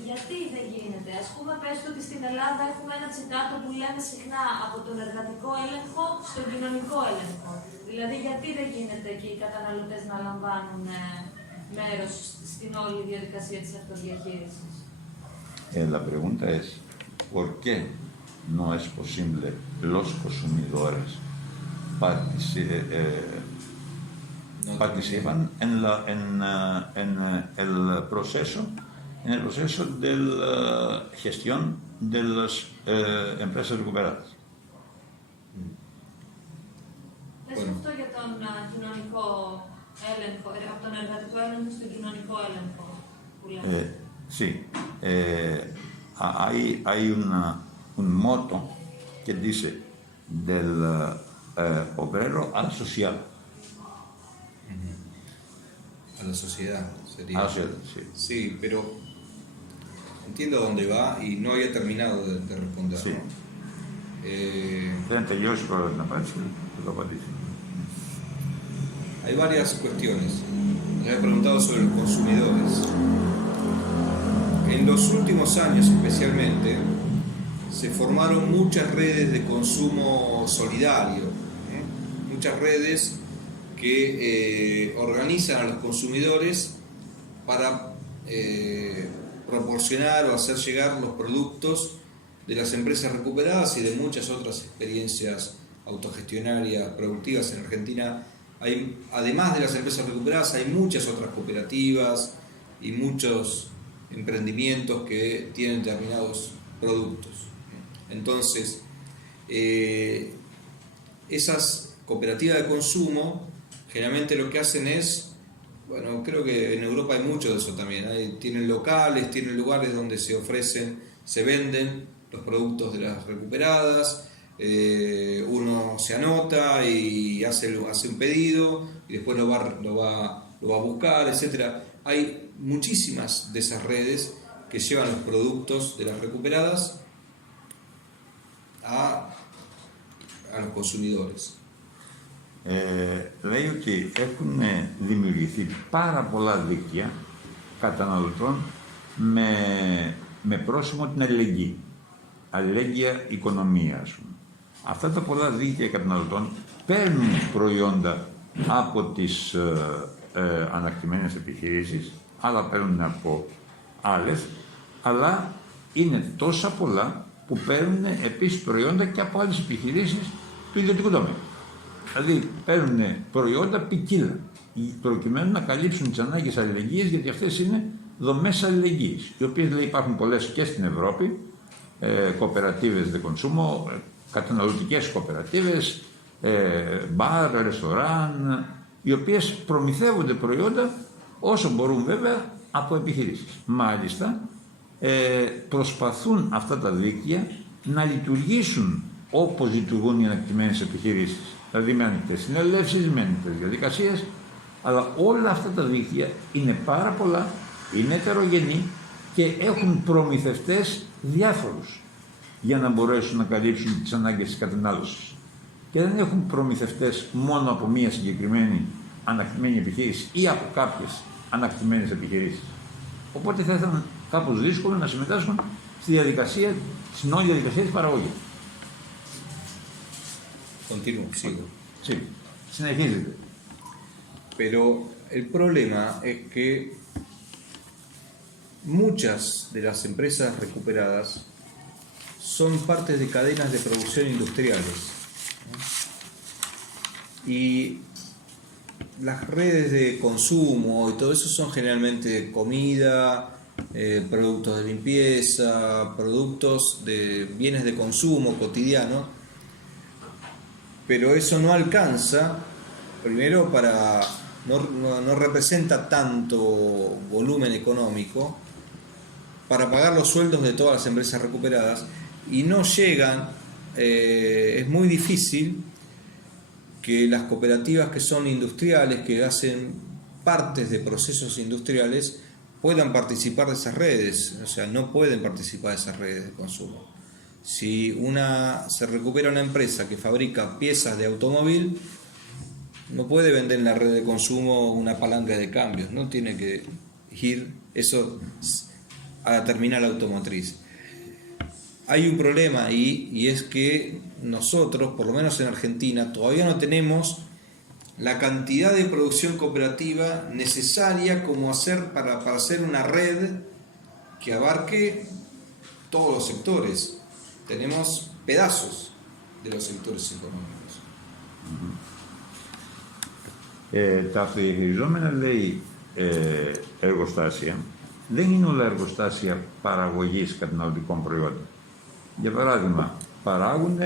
Γιατί δεν γίνεται? Ας πούμε, πες ότι στην Ελλάδα έχουμε ένα τσιτάτο που λέμε συχνά από τον εργατικό έλεγχο στον κοινωνικό έλεγχο. Δηλαδή, γιατί δεν γίνεται και οι καταναλωτές να λαμβάνουν μέρος στην όλη διαδικασία της αυτοδιαχείρισης? La pregunta es, ¿por qué no es posible los consumidores participan en el proceso de la gestión de las empresas recuperadas? Πες αυτό για τον κοινωνικό έλεγχο, από τον εργατικό έλεγχο στον κοινωνικό έλεγχo που λέμε. Sí, hay un moto que dice del obrero al social. A la sociedad sería. A la sociedad, sí. Sí, pero entiendo a dónde va y no había terminado de responder. Sí. ¿No? Δεν τελειώσει τώρα την απάντηση, θα το απαντήσει. Hay varias cuestiones. Me había preguntado sobre los consumidores. En los últimos años especialmente se formaron muchas redes de consumo solidario, muchas redes que organizan a los consumidores para proporcionar o hacer llegar los productos de las empresas recuperadas y de muchas otras experiencias autogestionarias productivas en Argentina. Además de las empresas recuperadas, hay muchas otras cooperativas y muchos emprendimientos que tienen determinados productos. Entonces, esas cooperativas de consumo generalmente lo que hacen es, bueno, creo que en Europa hay mucho de eso también, tienen locales, tienen lugares donde se ofrecen, se venden los productos de las recuperadas, uno se anota y hace un pedido y después lo va a buscar, etc. Hay muchísimas de esas redes que llevan los productos de las recuperadas a los consumidores. Λέει ότι έχουν δημιουργηθεί πάρα πολλά δίκτυα καταναλωτών με πρόσημο την αλληλεγγύη. Αλληλέγγυα οικονομία, ας πούμε. Αυτά τα πολλά δίκτυα καταναλωτών παίρνουν προϊόντα από τις ανακτημένες επιχειρήσεις, άλλα παίρνουν από άλλες, αλλά είναι τόσα πολλά που παίρνουν επίσης προϊόντα και από άλλες επιχειρήσεις του ιδιωτικού τομέα. Δηλαδή παίρνουν προϊόντα ποικίλα προκειμένου να καλύψουν τις ανάγκες αλληλεγγύης, γιατί αυτές είναι δομές αλληλεγγύης, οι οποίες δηλαδή υπάρχουν πολλές και στην Ευρώπη, κοοπερατίβες de consumo, καταναλωτικές κοοπερατίβες, μπαρ, ρεστοράν, οι οποίες προμηθεύονται προϊόντα όσο μπορούν βέβαια από επιχειρήσεις. Μάλιστα προσπαθούν αυτά τα δίκτυα να λειτουργήσουν όπως λειτουργούν οι ανακτημένες επιχειρήσεις. Δηλαδή με ανοιχτές συνελεύσεις, με ανοιχτές διαδικασίες, αλλά όλα αυτά τα δίκτυα είναι πάρα πολλά, είναι ετερογενή και έχουν προμηθευτές διάφορους για να μπορέσουν να καλύψουν τις ανάγκες της κατανάλωσης. Και δεν έχουν προμηθευτές μόνο από μία συγκεκριμένη ανακτημένη επιχείρηση ή από κάποιες ανακτημένες επιχειρήσεις. Οπότε θα ήταν κάπως δύσκολο να συμμετάσχουν στη διαδικασία, στην όλη διαδικασία της παραγωγής. Continúo, sigo. Sí, συνεχίζεται. Pero el problema es que muchas de las empresas recuperadas son partes de cadenas de producción industriales. Y las redes de consumo y todo eso son generalmente comida, productos de limpieza, productos de bienes de consumo cotidiano, pero eso no alcanza, primero no representa tanto volumen económico para pagar los sueldos de todas las empresas recuperadas y no llegan, es muy difícil que las cooperativas que son industriales, que hacen partes de procesos industriales, puedan participar de esas redes, o sea, no pueden participar de esas redes de consumo. Si se recupera una empresa que fabrica piezas de automóvil, no puede vender en la red de consumo una palanca de cambios, no tiene que ir eso a la terminal automotriz. Hay un problema ahí y es que nosotros, por lo menos en Argentina, todavía no tenemos la cantidad de producción cooperativa necesaria como para hacer una red que abarque todos los sectores. Tenemos pedazos de los sectores económicos. Τα αυτοδιαχειριζόμενα, λέει, εργοστάσια δεν είναι όλα εργοστάσια παραγωγής καταναλωτικών προϊόντων. Για παράδειγμα, παράγουν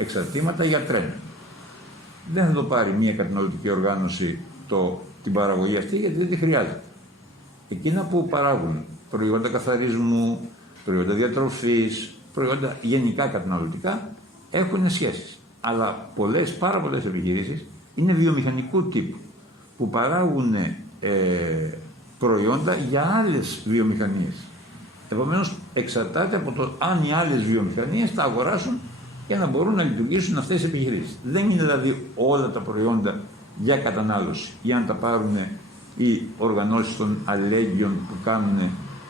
εξαρτήματα για τρένα. Δεν θα το πάρει μια καταναλωτική οργάνωση την παραγωγή αυτή, γιατί δεν τη χρειάζεται. Εκείνα που παράγουν προϊόντα καθαρισμού, προϊόντα διατροφής, προϊόντα γενικά καταναλωτικά, έχουν σχέσεις. Αλλά πάρα πολλές επιχειρήσεις είναι βιομηχανικού τύπου, που παράγουν προϊόντα για άλλες βιομηχανίες. Επομένως, εξαρτάται από το αν οι άλλες βιομηχανίες τα αγοράσουν για να μπορούν να λειτουργήσουν αυτές οι επιχειρήσεις. Δεν είναι δηλαδή όλα τα προϊόντα για κατανάλωση, για να τα πάρουν οι οργανώσεις των αλληλέγγυων που κάνουν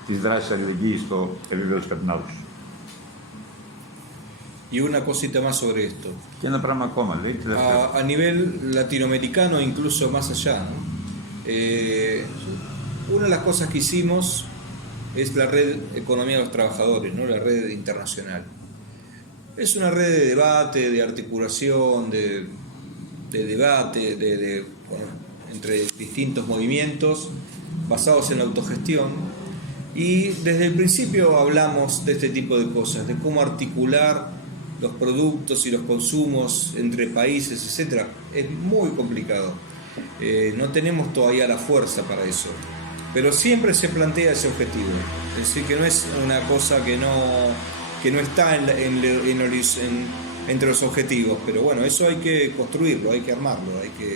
τις δράσεις αλληλεγγύης στο επίπεδο της κατανάλωσης. Y una cosita más sobre esto. Και ένα πράγμα ακόμα, λέει, a nivel latinoamericano, incluso más allá, ¿no? Una de las cosas que hicimos es la red Economía de los Trabajadores, ¿no? La red internacional. Es una red de debate, de articulación, de debate entre distintos movimientos basados en la autogestión. Y desde el principio hablamos de este tipo de cosas, de cómo articular los productos y los consumos entre países, etc. Es muy complicado. No tenemos todavía la fuerza para eso. Pero siempre se plantea ese objetivo. Es decir, que no es una cosa que no está entre los objetivos. Pero bueno, eso hay que construirlo, hay que armarlo, hay que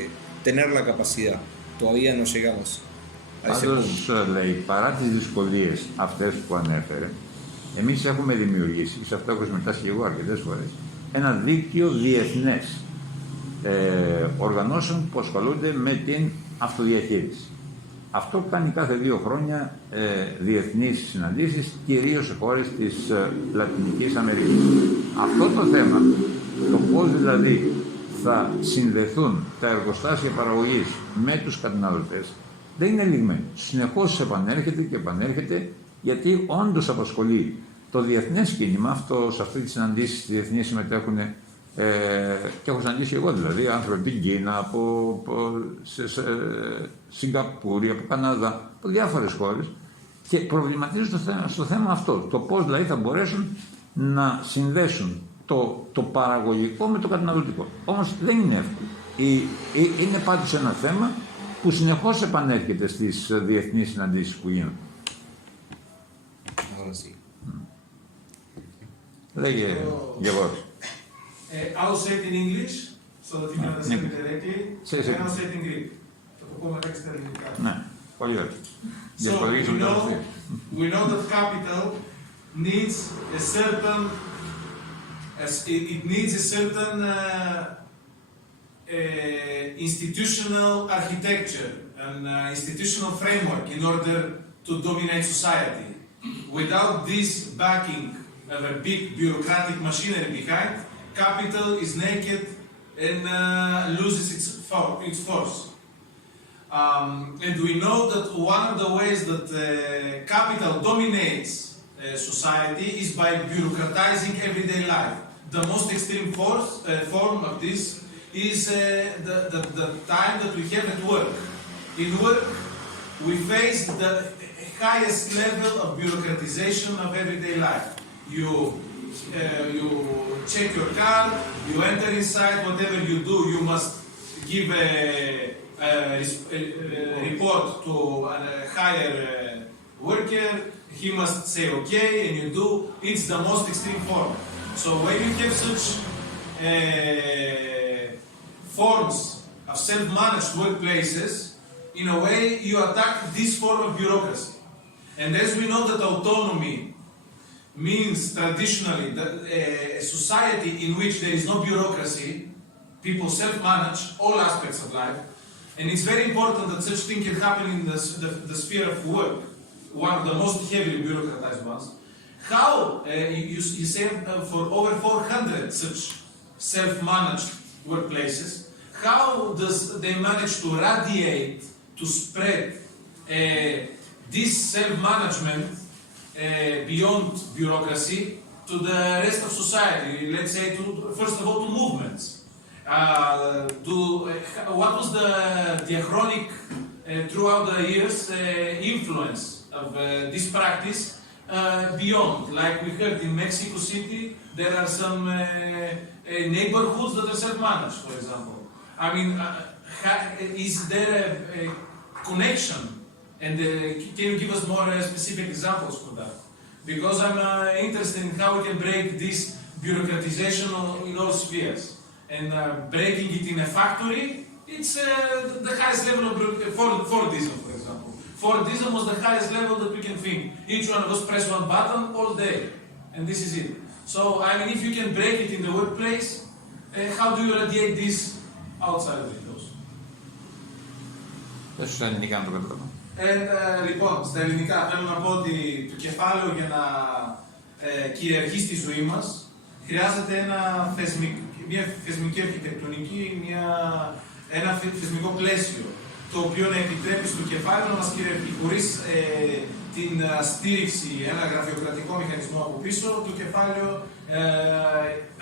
tener la capacidad. Todavía no llegamos a ese punto. Πάντως, λέει, παρά τις δυσκολίες αυτές που ανέφερε, εμείς έχουμε δημιουργήσει, και σε αυτό έχω συμμετάσχει και εγώ αρκετές φορές, ένα δίκτυο διεθνές οργανώσεων που ασχολούνται με την αυτοδιαχείριση. Αυτό κάνει κάθε 2 χρόνια διεθνείς συναντήσεις, κυρίως σε χώρες της Λατινικής Αμερικής. Αυτό το θέμα, το πώς δηλαδή θα συνδεθούν τα εργοστάσια παραγωγής με τους καταναλωτές, δεν είναι λιγμένο. Συνεχώς επανέρχεται και επανέρχεται, γιατί όντως απασχολεί το διεθνές κίνημα. Σε αυτή τη συναντήση διεθνείς συμμετέχουν Και έχω συναντήσει εγώ δηλαδή άνθρωποι από την Κίνα, από Σιγκαπούρη, από Καναδά, από διάφορες χώρες και προβληματίζουν στο θέμα αυτό. Το πώς δηλαδή θα μπορέσουν να συνδέσουν το παραγωγικό με το καταναλωτικό. Όμως δεν είναι εύκολο. Είναι πάντως ένα θέμα που συνεχώς επανέρχεται στις διεθνείς συναντήσεις που γίνονται. Λέγε Γεγόρος. I'll say it in English so that you can understand it directly. And I'll say it in Greek. Θα το πω μετά και στα ελληνικά. Ναι, πολύ ωραία. So we know that capital needs a certain institutional architecture and institutional framework in order to dominate society. Without this backing of a big bureaucratic machinery behind, capital is naked and loses its force. And we know that one of the ways that capital dominates society is by bureaucratizing everyday life. The most extreme form of this is the time that we have at work. In work, we face the highest level of bureaucratization of everyday life. You check your card, you enter inside, whatever you do, you must give a report to a higher worker, he must say okay, and you do. It's the most extreme form. So when you have such forms of self-managed workplaces, in a way you attack this form of bureaucracy. And as we know that autonomy means traditionally that a society in which there is no bureaucracy, people self-manage all aspects of life, and it's very important that such thing can happen in the sphere of work, one of the most heavily bureaucratized ones. How, you say for over 400 such self-managed workplaces, how does they manage to radiate, to spread this self-management beyond bureaucracy to the rest of society, let's say first of all to movements. What was the diachronic throughout the years influence of this practice beyond? Like we heard in Mexico City, there are some neighborhoods that are self-managed, for example. I mean, is there a connection? And can you give us more specific examples for that? Because I'm interested in how we can break this bureaucratization in all spheres. And breaking it in a factory, it's the highest level of Fordism, for example. Fordism was the highest level that we can think. Each one of us press one button all day, and this is it. So, I mean, if you can break it in the workplace, how do you radiate this outside of windows? Δεν σου φαίνεται καν το κατάλαβα. Λοιπόν, στα ελληνικά θέλω να πω ότι το κεφάλαιο για να κυριαρχεί στη ζωή μας χρειάζεται μια θεσμική αρχιτεκτονική, ένα θεσμικό πλαίσιο το οποίο να επιτρέπει στο κεφάλαιο να μας κυριαρχεί. Χωρίς την στήριξη, ένα γραφειοκρατικό μηχανισμό από πίσω, το κεφάλαιο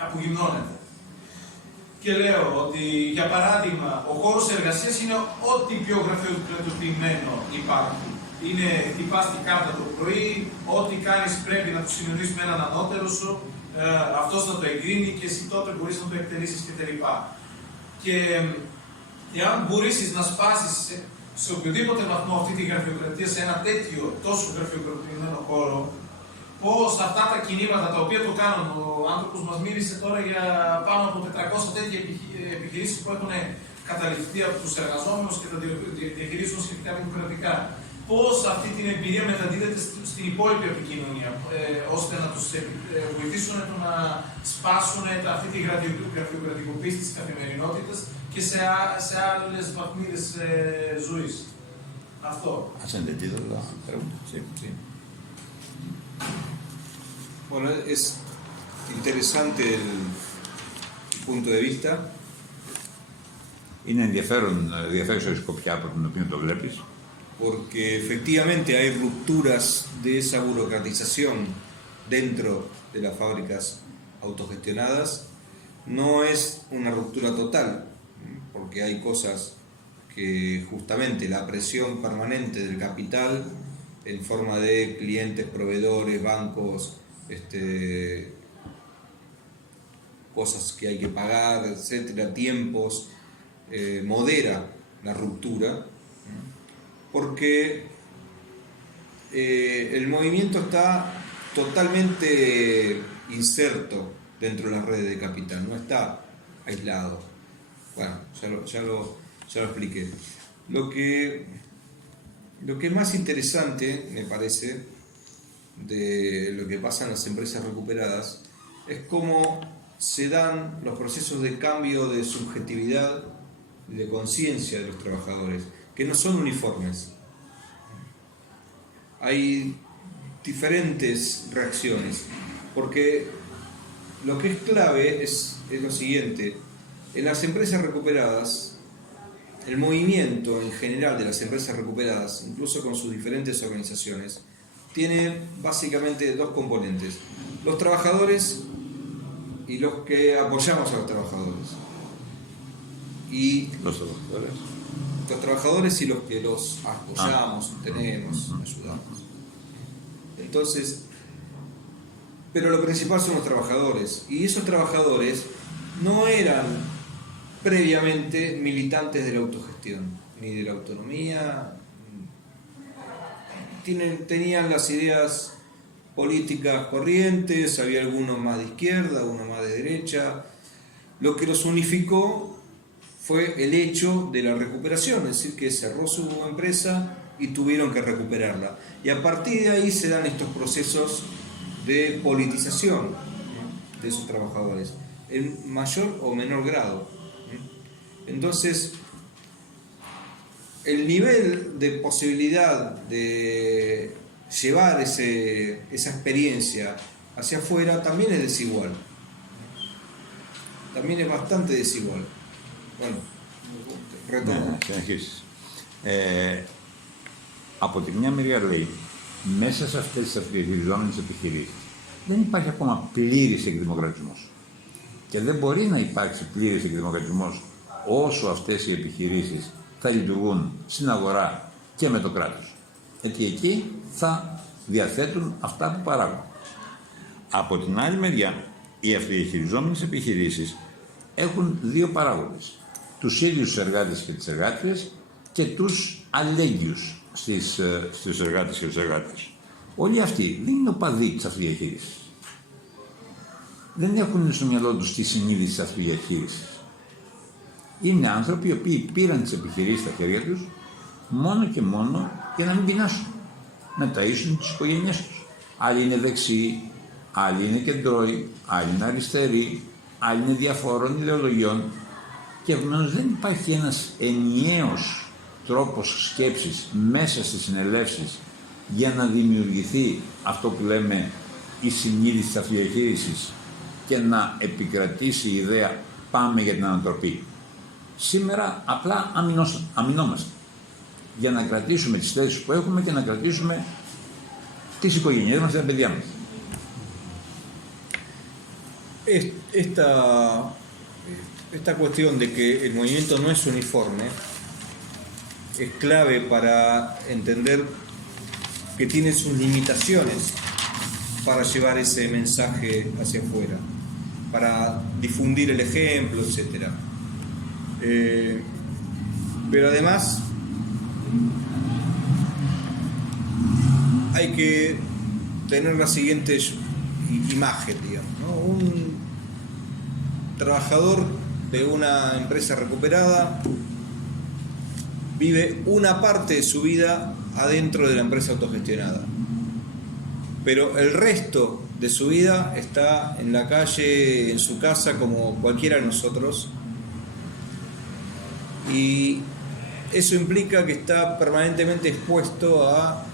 απογυμνώνεται. Και λέω ότι, για παράδειγμα, ο χώρος εργασίας είναι ό,τι πιο γραφειοκρατοποιημένο υπάρχει. Είναι χτυπάς την κάρτα το πρωί, ό,τι κάνεις πρέπει να το συνεννοείς με έναν ανώτερο σου, αυτός θα το εγκρίνει και εσύ τότε μπορείς να το εκτελήσεις κτλ. Και εάν μπορείς να σπάσεις σε οποιοδήποτε βαθμό αυτή τη γραφειοκρατία σε ένα τέτοιο τόσο γραφειοκρατημένο χώρο, πως αυτά τα κινήματα τα οποία το κάνουν, ο άνθρωπος μας μίλησε τώρα για πάνω από 400 τέτοια επιχειρήσεις που έχουν καταληφθεί από τους εργαζόμενους και τα διαχειρίζουν σχετικά δημοκρατικά. Πώς αυτή την εμπειρία μεταδίδεται στην υπόλοιπη επικοινωνία, ώστε να τους βοηθήσουν να σπάσουν αυτή τη γραφειοκρατικοποίηση της καθημερινότητας και σε άλλες βαθμίδες ζωής. Αυτό. ¿Has entendido la pregunta? Sí, sí. Bueno, es interesante el punto de vista. Είναι ενδιαφέρουσα η σκοπιά από την οποία το βλέπεις. Porque efectivamente hay rupturas de esa burocratización dentro de las fábricas autogestionadas, No es una ruptura total, porque hay cosas que justamente la presión permanente del capital en forma de clientes, proveedores, bancos, cosas que hay que pagar, etcétera, tiempos, modera la ruptura, porque el movimiento está totalmente inserto dentro de las redes de capital, no está aislado. Bueno, ya lo expliqué. Lo que es más interesante, me parece, de lo que pasa en las empresas recuperadas, es cómo se dan los procesos de cambio de subjetividad y de conciencia de los trabajadores, que no son uniformes. Hay diferentes reacciones, porque lo que es clave es lo siguiente: en las empresas recuperadas, el movimiento en general de las empresas recuperadas, incluso con sus diferentes organizaciones, tiene básicamente dos componentes: los trabajadores y los que apoyamos a los trabajadores. Y los trabajadores y los que los apoyamos, sostenemos, ayudamos. Entonces, pero lo principal son los trabajadores, y esos trabajadores no eran previamente militantes de la autogestión ni de la autonomía. Tenían las ideas políticas corrientes, había algunos más de izquierda, algunos más de derecha. Lo que los unificó fue el hecho de la recuperación, es decir, que cerró su empresa y tuvieron que recuperarla. Y a partir de ahí se dan estos procesos de politización, ¿no?, de esos trabajadores, en mayor o menor grado. Entonces, el nivel de posibilidad de llevar esa experiencia hacia afuera también es desigual. También es bastante desigual. Bueno, retomo. Από τη μια μεριά λέει, μέσα σε αυτές τις αυτοδιαχειριζόμενες επιχειρήσεις δεν υπάρχει ακόμα πλήρης εκδημοκρατισμός. Και δεν μπορεί να υπάρξει πλήρης εκδημοκρατισμός όσο αυτές οι επιχειρήσεις θα λειτουργούν στην αγορά και με το κράτος. Γιατί εκεί θα διαθέτουν αυτά που παράγουν. Από την άλλη μεριά, οι αυτοδιαχειριζόμενες επιχειρήσεις έχουν δύο παράγοντες. Τους ίδιους τους εργάτες και τις εργάτριες και τους αλληλέγγυους στους εργάτες και τους εργάτες. Όλοι αυτοί δεν είναι οπαδοί της αυτοδιαχείρισης. Δεν έχουν στο μυαλό τους τη συνείδηση της αυτοδιαχείρισης. Είναι άνθρωποι οι οποίοι πήραν τις επιχειρήσεις στα χέρια τους μόνο και μόνο για να μην πεινάσουν, να ταΐσουν τις οικογένειές τους. Άλλοι είναι δεξιοί, άλλοι είναι κεντρώοι, άλλοι είναι αριστεροί, άλλοι είναι διαφόρων ιδεολογιών και επομένως δεν υπάρχει ένας ενιαίος τρόπος σκέψης μέσα στις συνελεύσεις για να δημιουργηθεί αυτό που λέμε η συνείδηση της αυτοδιαχείρισης και να επικρατήσει η ιδέα πάμε για την ανατροπή. Σήμερα απλά αμυνόμαστε για να κρατήσουμε τις θέσεις που έχουμε και να κρατήσουμε τις οικογένειές μας και τα παιδιά μας. Esta cuestión de que el movimiento no es uniforme es clave para entender que tiene sus limitaciones para llevar ese mensaje hacia afuera, para difundir el ejemplo, etc. Pero además hay que tener la siguiente imagen, digamos, ¿no? Un trabajador de una empresa recuperada vive una parte de su vida adentro de la empresa autogestionada, pero el resto de su vida está en la calle, en su casa, como cualquiera de nosotros, y eso implica que está permanentemente expuesto a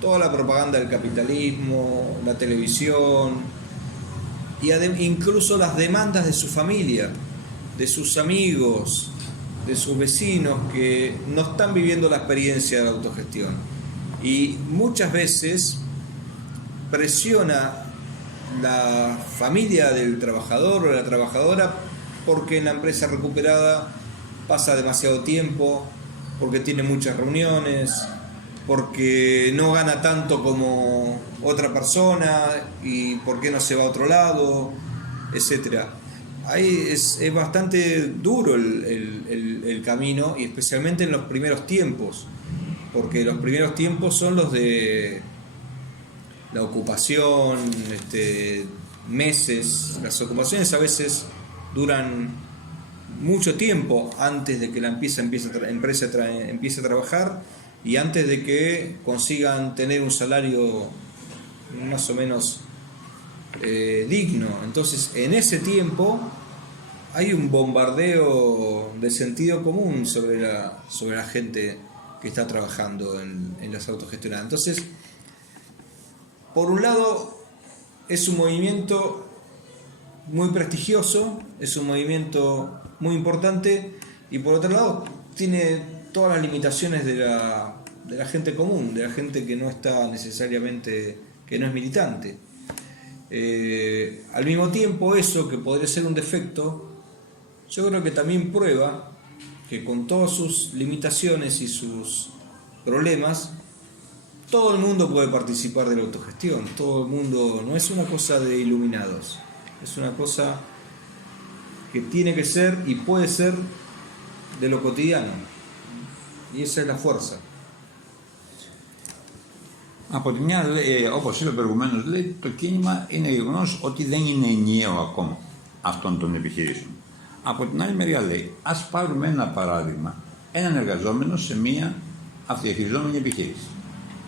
toda la propaganda del capitalismo, la televisión, y incluso las demandas de su familia, de sus amigos, de sus vecinos que no están viviendo la experiencia de la autogestión. Y muchas veces presiona la familia del trabajador o de la trabajadora, porque en la empresa recuperada pasa demasiado tiempo, porque tiene muchas reuniones, porque no gana tanto como otra persona y por qué no se va a otro lado, etcétera. Ahí es bastante duro el camino, y especialmente en los primeros tiempos, porque los primeros tiempos son los de la ocupación, meses. Las ocupaciones a veces duran mucho tiempo antes de que la empresa empiece a trabajar y antes de que consigan tener un salario más o menos digno. Entonces, en ese tiempo hay un bombardeo de sentido común sobre la gente que está trabajando en las autogestionadas. Entonces, por un lado, es un movimiento muy prestigioso, es un movimiento muy importante, y por otro lado tiene todas las limitaciones de la gente común, de la gente que no está necesariamente, que no es militante. Al mismo tiempo, eso que podría ser un defecto, yo creo que también prueba que con todas sus limitaciones y sus problemas, todo el mundo puede participar de la autogestión. Todo el mundo, no es una cosa de iluminados, es una cosa que tiene que ser y puede ser de lo cotidiano, y esa es la fuerza. Από τη μια, όπως είπε προηγουμένως, λέει, το κίνημα είναι γεγονός ότι δεν είναι ενιαίο ακόμα αυτών των επιχειρήσεων. Από την άλλη μεριά λέει, ας πάρουμε ένα παράδειγμα, έναν εργαζόμενο σε μία αυτοδιαχειριζόμενη επιχείρηση.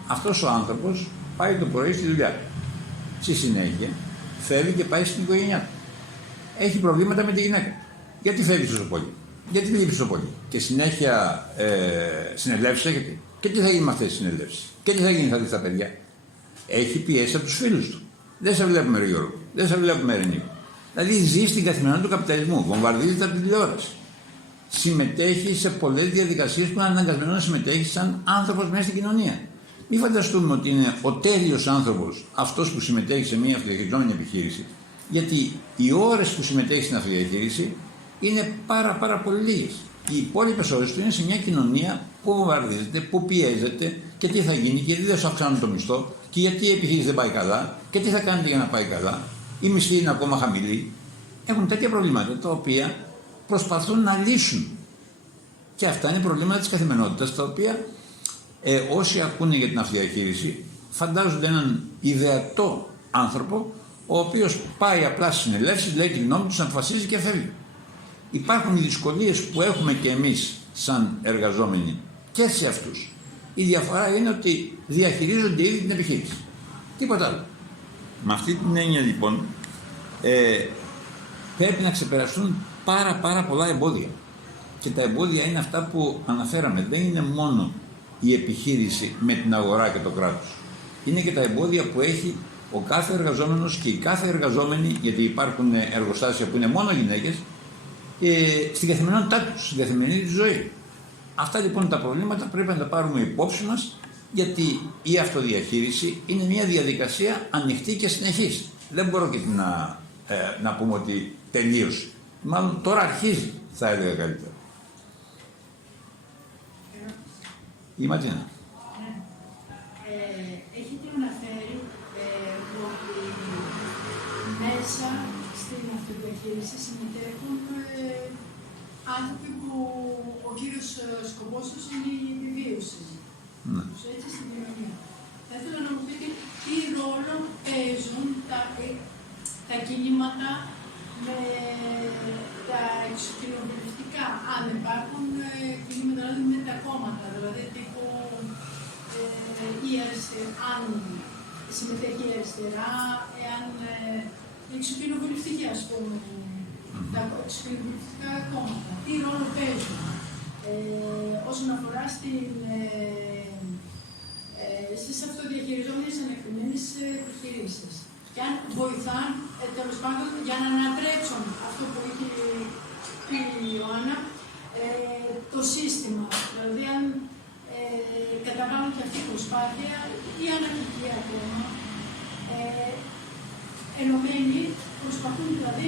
Αυτός ο άνθρωπος πάει το πρωί στη δουλειά του. Στη συνέχεια φεύγει και πάει στην οικογένειά του. Έχει προβλήματα με τη γυναίκα. Γιατί φεύγει τόσο πολύ, γιατί λείπει τόσο πολύ. Και συνέχεια συνελεύσεις έχετε. Και τι θα γίνει με αυτές τις συνελεύσεις. Και τι θα γίνει, θα δει τα παιδιά. Έχει πιέσει από τους φίλους του. Δεν σε βλέπουμε, ρε Γιώργο. Δεν σε βλέπουμε, ρε Νίκο. Δηλαδή ζει στην καθημερινότητα του καπιταλισμού. Βομβαρδίζεται από την τηλεόραση. Συμμετέχει σε πολλές διαδικασίες που είναι αναγκασμένο να συμμετέχει σαν άνθρωπος μέσα στην κοινωνία. Μην φανταστούμε ότι είναι ο τέλειος άνθρωπος αυτός που συμμετέχει σε μια αυτοδιαχειριζόμενη επιχείρηση, γιατί οι ώρες που συμμετέχει στην αυτοδιαχείριση είναι πάρα πολύ λίγες. Οι υπόλοιπες ώρες του είναι σε μια κοινωνία που βομβαρδίζεται, που πιέζεται, και τι θα γίνει, και γιατί δεν σου αυξάνουν το μισθό, και γιατί η επιχείρηση δεν πάει καλά, και τι θα κάνετε για να πάει καλά, η μισθή είναι ακόμα χαμηλή. Έχουν τέτοια προβλήματα τα οποία προσπαθούν να λύσουν. Και αυτά είναι προβλήματα της καθημερινότητας, τα οποία όσοι ακούνε για την αυτοδιαχείριση φαντάζονται έναν ιδεατό άνθρωπο, ο οποίος πάει απλά στις συνελεύσεις, λέει τη γνώμη του, αποφασίζει και φεύγει. Υπάρχουν οι δυσκολίες που έχουμε και εμείς σαν εργαζόμενοι και σε αυτούς. Η διαφορά είναι ότι διαχειρίζονται ήδη την επιχείρηση. Τίποτα άλλο. Με αυτή την έννοια λοιπόν πρέπει να ξεπεραστούν πάρα πολλά εμπόδια. Και τα εμπόδια είναι αυτά που αναφέραμε. Δεν είναι μόνο η επιχείρηση με την αγορά και το κράτος. Είναι και τα εμπόδια που έχει ο κάθε εργαζόμενος και οι κάθε εργαζόμενοι, γιατί υπάρχουν εργοστάσια που είναι μόνο γυναίκες, στην καθημερινότητά τους, στην καθημερινή της ζωή. Αυτά λοιπόν τα προβλήματα πρέπει να τα πάρουμε υπόψη μας, γιατί η αυτοδιαχείριση είναι μια διαδικασία ανοιχτή και συνεχής. Δεν μπορώ και να πούμε ότι τελείωσε. Μάλλον τώρα αρχίζει, θα έλεγα καλύτερα. Η Ματίνα. Έχετε αναφέρει ότι μέσα στην αυτοδιαχείριση συμμετέχουν άνθρωποι που ο κύριος σκοπός τους είναι η επιβίωση. Έτσι στην κοινωνία. Θα ήθελα να μου πείτε τι ρόλο παίζουν τα κινήματα με τα εξοκοινοβουλευτικά, αν υπάρχουν κινήματα με τα κόμματα, δηλαδή τύπου αν συμμετέχει η αριστερά, εάν η εξοκοινοβουλευτική, ας πούμε, τα εξοκοινοβουλευτικά κόμματα, τι ρόλο παίζουν όσον αφορά στις αυτοδιαχειριζόμενες ανεκτημένες επιχειρήσεις. Και αν βοηθάν, τέλος πάντων, για να ανατρέψουν αυτό που είχε πει η Ιωάννα, το σύστημα. Δηλαδή, αν καταβάλουν και αυτή η προσπάθεια ή ανακοιτή ακόμα, ενωμένοι, προσπαθούν δηλαδή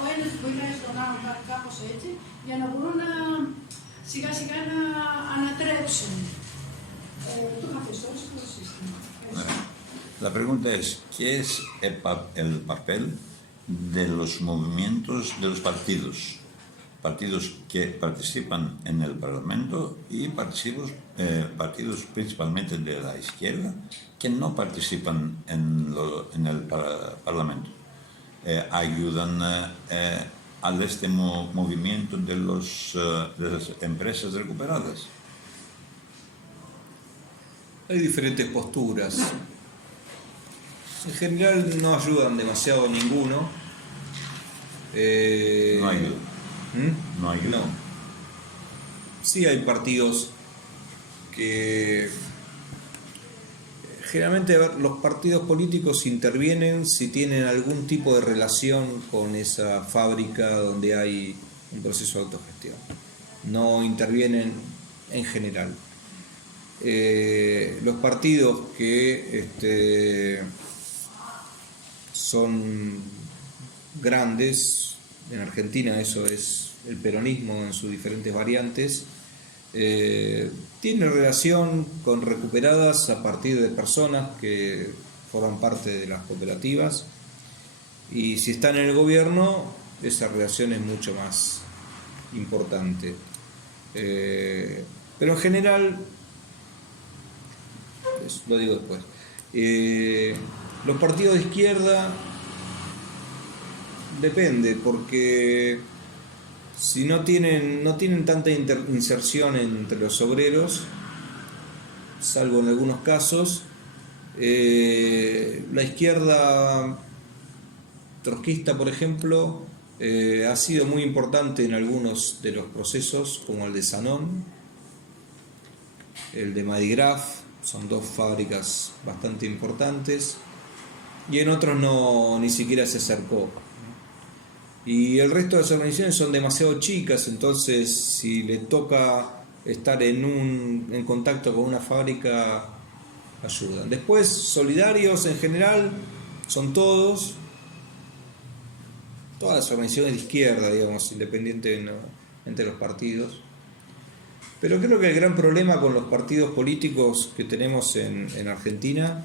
ο ένας βοηθάει στον άλλον κάπως έτσι, για να μπορούν να σιγά σιγά να ανατρέψουν το καθεστώς του σύστημα. La pregunta es, ¿qué es el papel de los movimientos, de los partidos? Partidos que participan en el Parlamento y partidos principalmente de la izquierda que no participan en el Parlamento. Ayudan al movimiento de las empresas recuperadas. Hay diferentes posturas. En general no ayudan demasiado ninguno. No ayudan. No ayudan. No. Sí hay partidos que generalmente los partidos políticos intervienen si tienen algún tipo de relación con esa fábrica donde hay un proceso de autogestión. No intervienen en general. Los partidos que son grandes, en Argentina eso es el peronismo en sus diferentes variantes, tiene relación con recuperadas a partir de personas que forman parte de las cooperativas, y si están en el gobierno esa relación es mucho más importante. Pero en general, lo digo después, los partidos de izquierda depende, porque si no tienen tanta inserción entre los obreros, salvo en algunos casos, la izquierda trotskista, por ejemplo, ha sido muy importante en algunos de los procesos, como el de Sanón, el de Madigraf, son dos fábricas bastante importantes, y en otros ni siquiera se acercó. Y el resto de las organizaciones son demasiado chicas, entonces si le toca estar en contacto con una fábrica, ayudan. Después, solidarios en general son todas las organizaciones de izquierda, digamos, independientes entre los partidos. Pero creo que el gran problema con los partidos políticos que tenemos en Argentina,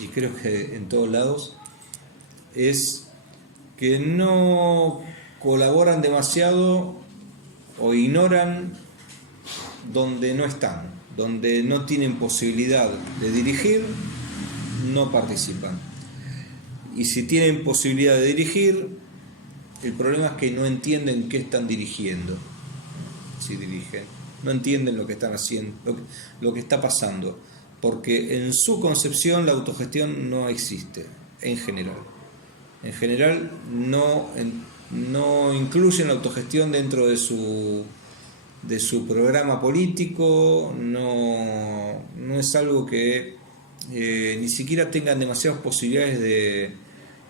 y creo que en todos lados, es que no colaboran demasiado o ignoran donde no están, donde no tienen posibilidad de dirigir, no participan. Y si tienen posibilidad de dirigir, el problema es que no entienden qué están dirigiendo. Si dirigen, no entienden lo que están haciendo, lo que está pasando, porque en su concepción la autogestión no existe, en general. En general no incluyen la autogestión dentro de su programa político, no es algo que ni siquiera tengan demasiadas posibilidades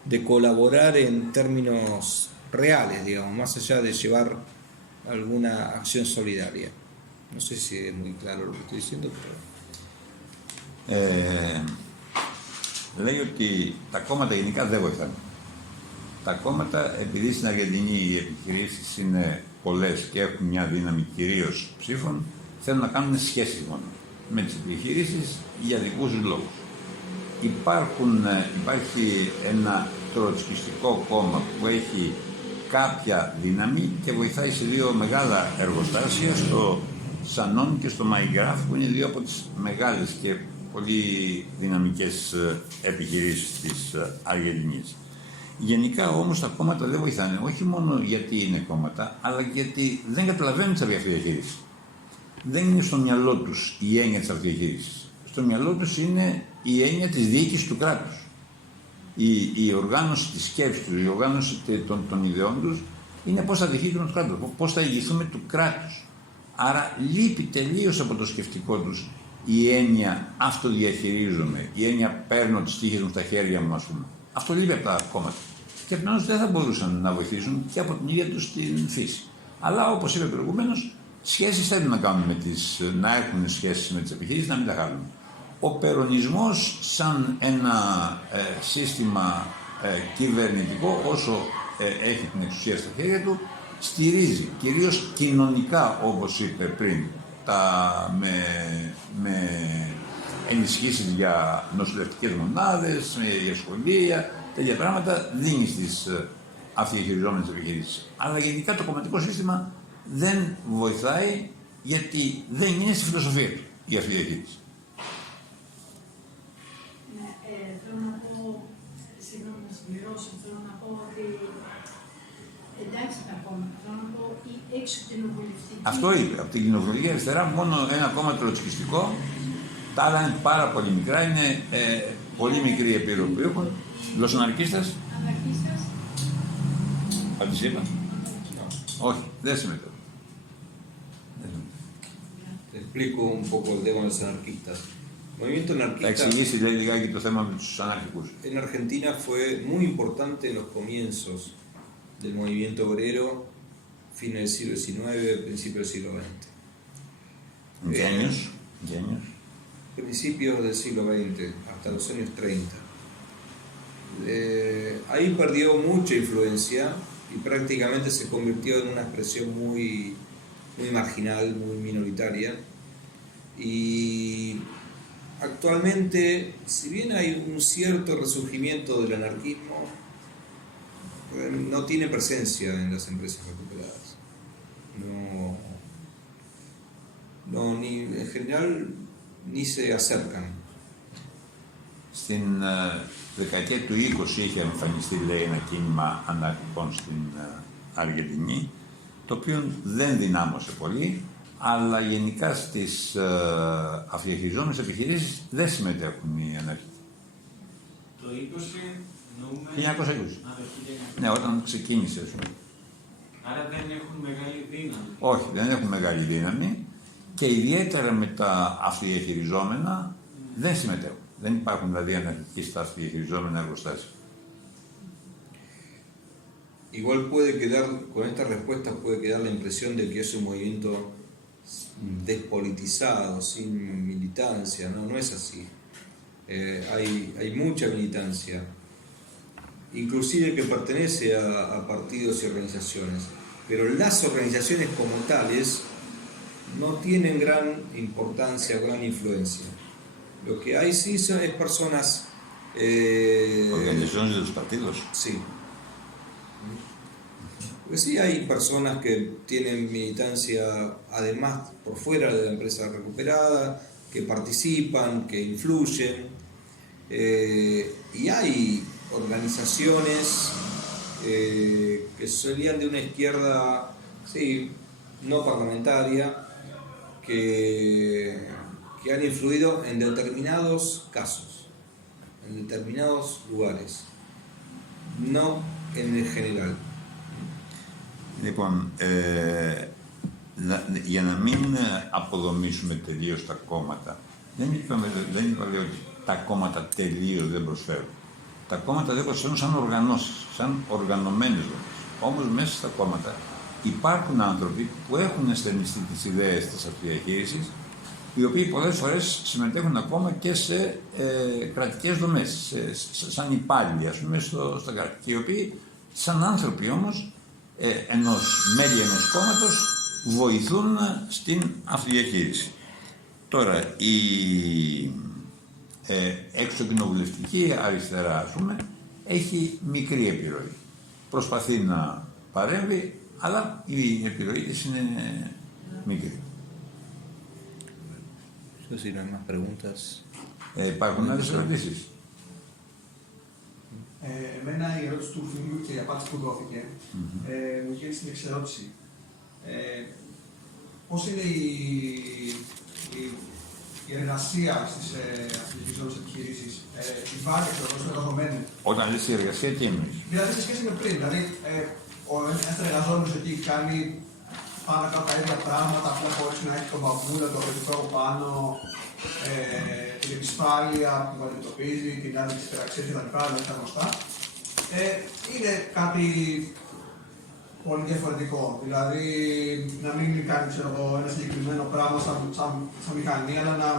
de colaborar en términos reales, digamos, más allá de llevar alguna acción solidaria. No sé si es muy claro lo que estoy diciendo, pero... Λέει ότι τα κόμματα γενικά δεν βοηθάνε. Τα κόμματα, επειδή στην Αργεντινή οι επιχειρήσεις είναι πολλές και έχουν μια δύναμη κυρίως ψήφων, θέλουν να κάνουν σχέσεις μόνο με τις επιχειρήσεις για δικούς λόγους. Υπάρχει ένα τροτσκιστικό κόμμα που έχει κάποια δύναμη και βοηθάει σε δύο μεγάλα εργοστάσια, στο Σανόν και στο Μαϊγκράφ, που είναι δύο από τις μεγάλες και πολύ δυναμικές επιχειρήσεις της Αργεντινής. Γενικά όμως τα κόμματα δεν βοηθάνε, όχι μόνο γιατί είναι κόμματα, αλλά γιατί δεν καταλαβαίνουν τις αυτοδιαχείρισεις. Δεν είναι στο μυαλό τους η έννοια της αυτοδιαχείρισης. Στο μυαλό τους είναι η έννοια της διοίκησης του κράτους. Η οργάνωση της σκέψης τους, η οργάνωση των ιδεών τους είναι πώς θα διοικήσουμε το κράτος, πώς θα ηγηθούμε του κράτους. Άρα λείπει τελείως από το σκεφτικό τους η έννοια αυτοδιαχειρίζομαι, η έννοια παίρνω τις τύχες μου στα χέρια μου, ας πούμε. Αυτό λείπει από τα κόμματα. Και επομένως δεν θα μπορούσαν να βοηθήσουν και από την ίδια τους την φύση. Αλλά όπως είπε προηγουμένως, σχέσεις θέλουν να κάνουν να έχουν σχέσεις με τις επιχειρήσεις, να μην τα χάνουν. Ο περονισμός σαν ένα σύστημα κυβερνητικό, όσο έχει την εξουσία στα χέρια του, στηρίζει κυρίως κοινωνικά, όπως είπε πριν, με ενισχύσεις για νοσηλευτικές μονάδες, για σχολεία, τέτοια πράγματα δίνει στις αυτοδιαχειριζόμενες επιχειρήσεις. Αλλά γενικά το κομματικό σύστημα δεν βοηθάει, γιατί δεν είναι στη φιλοσοφία του η αυτοδιαχείριση. Ναι, θέλω να πω, συγγνώμη να συμπληρώσω, θέλω να πω ότι εντάξει τα κόμματα, θέλω να πω η εξωκοινοβουλευτική. Αυτό είπε, από την κοινοβουλευτική αριστερά μόνο ένα κόμμα τροτσκιστικό, τα άλλα είναι πάρα πολύ μικρά, είναι πολύ μικρή επίρροπη που έχουν. Λοσοναρκίστας. Αναρχίστας. Αν τις είπα. Όχι, δεν συμμετέχουν. Te explico un poco el tema de los anarquistas. El movimiento Θα anarquista εξηγήσει λέει λιγάκι το θέμα με τους αναρχικούς. en Argentina fue muy importante en los comienzos del movimiento obrero, fines del siglo XIX, principios del siglo XX. Γένιος. Principios del siglo XX, hasta los años 30. Ahí perdió mucha influencia y prácticamente se convirtió en una expresión muy marginal, muy minoritaria. Y actualmente, si bien hay un cierto resurgimiento del anarquismo, no tiene presencia en las empresas recuperadas. En general, ni se acercan. Στην δεκαετία του 20 είχε εμφανιστεί, λέει, ένα κίνημα αναρχικών στην Αργεντινή, το οποίο δεν δυνάμωσε πολύ, αλλά γενικά στις αυτοδιαχειριζόμενες επιχειρήσεις δεν συμμετέχουν οι αναρχικοί. Το 20 νοούμε... 1920. Α, το 1920. Ναι, όταν ξεκίνησε. Άρα δεν έχουν μεγάλη δύναμη. Όχι, δεν έχουν μεγάλη δύναμη και ιδιαίτερα με τα αυτοδιαχειριζόμενα δεν συμμετέχουν. Δεν υπάρχουν δηλαδή αναρχικοί στα αυτοδιαχειριζόμενα εργοστάσια. Igual puede quedar, con esta respuesta puede quedar la impresión de que es un movimiento despolitizado, sin militancia, no es así. Hay mucha militancia, inclusive que pertenece a partidos y organizaciones, pero las organizaciones como tales no tienen gran importancia, gran influencia. Lo que hay sí es personas... Organizaciones de los partidos. Sí. Pues sí hay personas que tienen militancia además por fuera de la empresa recuperada, que participan, que influyen, y hay organizaciones que serían de una izquierda, sí, no parlamentaria, que han influido en determinados casos, en determinados lugares, no en el general. Λοιπόν, για να μην αποδομήσουμε τελείως τα κόμματα, δεν είπα λέει ότι τα κόμματα τελείως δεν προσφέρουν. Τα κόμματα δεν προσφέρουν σαν οργανώσεις, σαν οργανωμένες δομές. Όμως μέσα στα κόμματα υπάρχουν άνθρωποι που έχουν ασθενιστεί τις ιδέες της αυτοδιαχείρισης, οι οποίοι πολλές φορές συμμετέχουν ακόμα και σε κρατικές δομές, σαν υπάλληλοι, ας πούμε, στα κράτη. Και οι οποίοι, σαν άνθρωποι όμως, μέλη ενός κόμματος, βοηθούν στην αυτοδιαχείριση. Τώρα, η εξωκοινοβουλευτική αριστερά, ας πούμε, έχει μικρή επιρροή. Προσπαθεί να παρέμβει, αλλά η επιρροή της είναι μικρή. Υπάρχουν άλλες ερωτήσεις? Εμένα η ερώτηση του φίλου και η απάντηση που δόθηκε μου γίνει στην εξερώτηση. Πώς είναι η εργασία στις αυτοδιαχειριζόμενες επιχειρήσεις, η βάρη των εργαζομένων? Όταν λες η εργασία, τι εννοείς? Δηλαδή σε σχέση με πριν, δηλαδή ένας εργαζόμενος εκεί κάνει πάνω κάτω τα ίδια πράγματα, απλά χωρίς να έχει τον παππούλα, το αγροτικό από πάνω, την επισφάλεια που αντιμετωπίζει, την άλλη της υπεραξίας κτλ. Δεν είναι γνωστά. Είναι κάτι πολύ διαφορετικό. Δηλαδή, να μην κάνει ένα συγκεκριμένο πράγμα σαν μηχανή, αλλά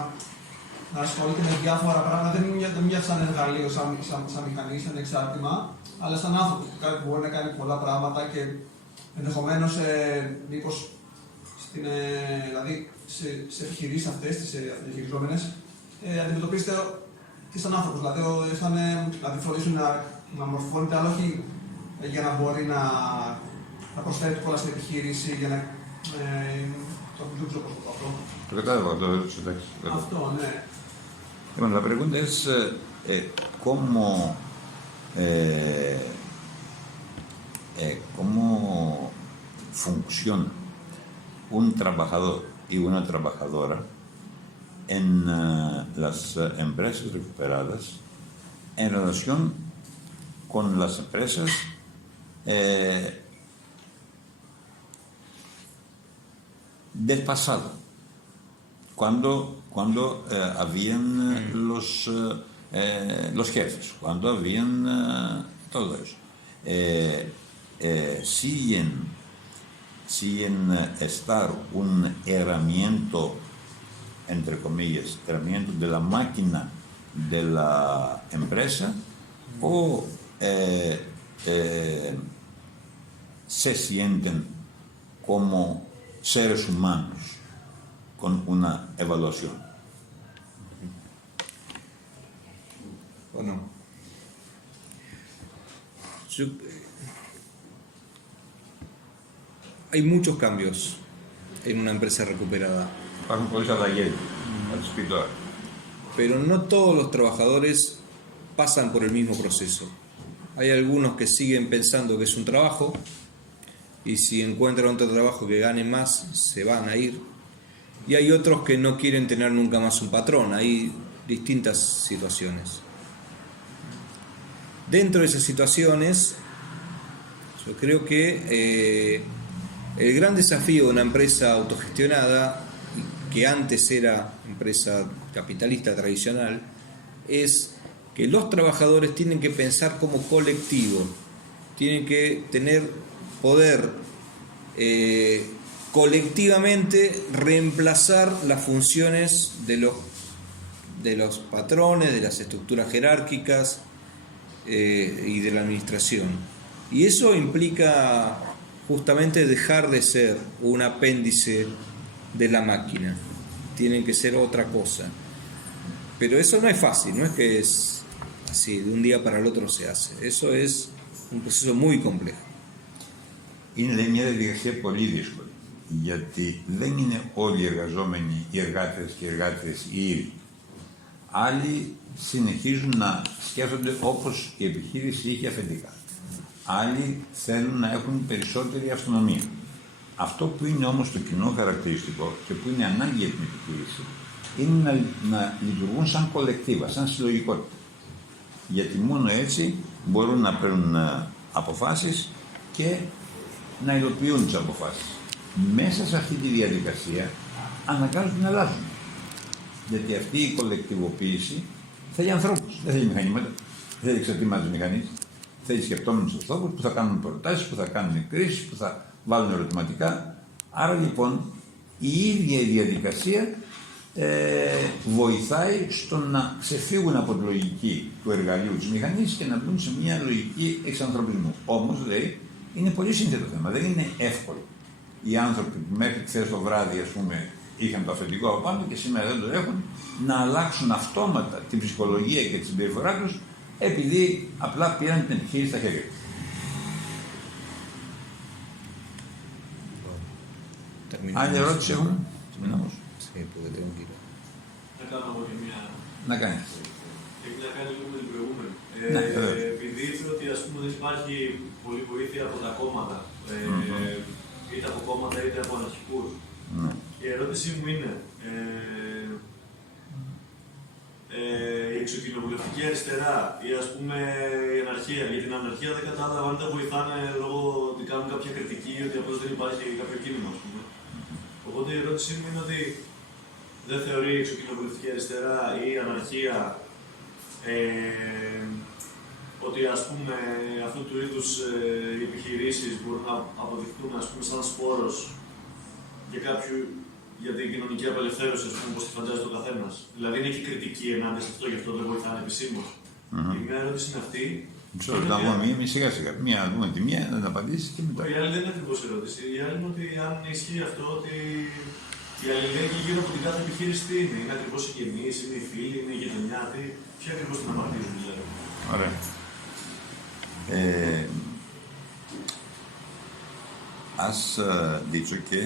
να ασχολείται με διάφορα πράγματα. Δεν μοιάζει σαν εργαλείο, σαν μηχανή, σαν εξάρτημα, αλλά σαν άνθρωπο που μπορεί να κάνει πολλά πράγματα και ενδεχομένως μήπως δηλαδή σε επιχειρήσεις αυτές, τις διαχειριζόμενες, αντιμετωπίζετε και σαν άνθρωπος. Δηλαδή φροντίζουν να μορφώνεται, αλλά όχι για να μπορεί να προσφέρει πολλά στην επιχείρηση, για να. Δεν ξέρω πώς το πω αυτό. Το κατάλαβα, το ρώτησα, εντάξει. Αυτό, ναι. Bueno, la pregunta es cómo funciona un trabajador y una trabajadora en las empresas recuperadas en relación con las empresas del pasado, cuando habían los jefes, cuando habían todo eso. Sin estar un herramienta, entre comillas, herramienta de la máquina de la empresa, o se sienten como seres humanos con una evaluación. Bueno, hay muchos cambios en una empresa recuperada. Υπάρχουν πολλές αλλαγές, θα τις πει τώρα. Pero no todos los trabajadores pasan por el mismo proceso. Hay algunos que siguen pensando que es un trabajo y si encuentran otro trabajo que gane más, se van a ir. Y hay otros que no quieren tener nunca más un patrón. Hay distintas situaciones. Dentro de esas situaciones, yo creo que el gran desafío de una empresa autogestionada, que antes era empresa capitalista tradicional, es que los trabajadores tienen que pensar como colectivo, tienen que poder colectivamente reemplazar las funciones de los patrones, de las estructuras jerárquicas y de la administración. Y eso implica justamente dejar de ser un apéndice de la máquina, tienen que ser otra cosa. Pero eso no es fácil, no es que es así, de un día para el otro se hace. Eso es un proceso muy complejo. Είναι μια διαδικασία πολύ δύσκολη, γιατί δεν είναι όλοι οι εργαζόμενοι, οι εργάτες και οι εργάτες οι ίδιοι. Άλλοι συνεχίζουν να σκέφτονται όπως η επιχείρηση είχε αφεντικά. Άλλοι θέλουν να έχουν περισσότερη αυτονομία. Αυτό που είναι όμως το κοινό χαρακτηριστικό και που είναι ανάγκη για την επιχείρηση είναι να λειτουργούν σαν κολεκτίβα, σαν συλλογικότητα. Γιατί μόνο έτσι μπορούν να παίρνουν αποφάσεις και να υλοποιούν τις αποφάσεις. Μέσα σε αυτή τη διαδικασία αναγκάζονται να αλλάζουν. Γιατί αυτή η κολεκτιβοποίηση θέλει ανθρώπους, δεν θέλει μηχανήματα, δεν θέλει εξαρτήματα της μηχανής. Θέλει σκεπτόμενους ανθρώπους που θα κάνουν προτάσεις, που θα κάνουν κρίσεις, που θα βάλουν ερωτηματικά. Άρα λοιπόν η ίδια η διαδικασία βοηθάει στο να ξεφύγουν από τη λογική του εργαλείου της μηχανής και να μπουν σε μια λογική εξανθρωπισμού. Όμως, λέει, είναι πολύ σύνθετο θέμα, δεν είναι εύκολο. Οι άνθρωποι που μέχρι χθες το βράδυ, ας πούμε, είχαν το αφεντικό από πάνω και σήμερα δεν το έχουν, να αλλάξουν αυτόματα την ψυχολογία και τη συμπεριφορά τους, επειδή απλά πήραν την επιχείρηση στα χέρια. Άλλη ερώτηση έχουμε? Να κάνω εγώ και μια. Να κάνεις. Έχει να κάνει λίγο με την προηγούμενη. Ναι, επειδή ήθελα ότι ας πούμε δεν υπάρχει πολλή βοήθεια από τα κόμματα, είτε από κόμματα είτε από αναρχικούς. Η ερώτησή μου είναι, η εξοκοινοβουλευτική αριστερά ή ας πούμε η αναρχία, για την αναρχία δεν κατάλαβα αν τα βοηθάνε λόγω ότι κάνουν κάποια κριτική, ότι απλώς δεν υπάρχει κάποιο κίνημα, ας πούμε. Οπότε η ερώτησή μου είναι ότι δεν θεωρεί η εξοκοινοβουλευτική αριστερά ή η αναρχία ότι ας πούμε αυτού του είδους οι επιχειρήσεις μπορούν να αποδειχθούν ας πούμε σαν σπόρος για κάποιο για την κοινωνική απελευθέρωση, ας πούμε, όπως τη φαντάζεται ο καθένας. Δηλαδή είναι και κριτική ενάντια σε αυτό, γι' αυτό δεν βοηθάνε επισήμως. Η μια ερώτηση είναι αυτή. Να πούμε σιγά σιγά. Μία να δούμε τη μία, να απαντήσει και μετά. Η άλλη δεν είναι ακριβώς ερώτηση. Η άλλη είναι ότι αν ισχύει αυτό, ότι η αλληλεγγύη γύρω από την κάθε επιχείρηση τι είναι. Είναι ακριβώς οι γεμείς, είναι οι φίλοι, είναι η γειτονιά, ποια ακριβώς την απαρτίζουν δηλαδή. Ωραία. Has dicho que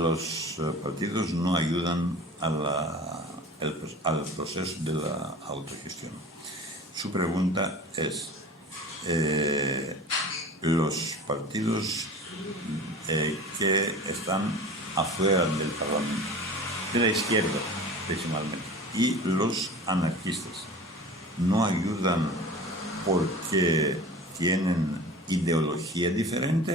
los partidos no ayudan al proceso de la autogestión. Su pregunta es, los partidos que están afuera del Parlamento, de la izquierda principalmente, y los anarquistas, ¿no ayudan porque tienen ideología diferente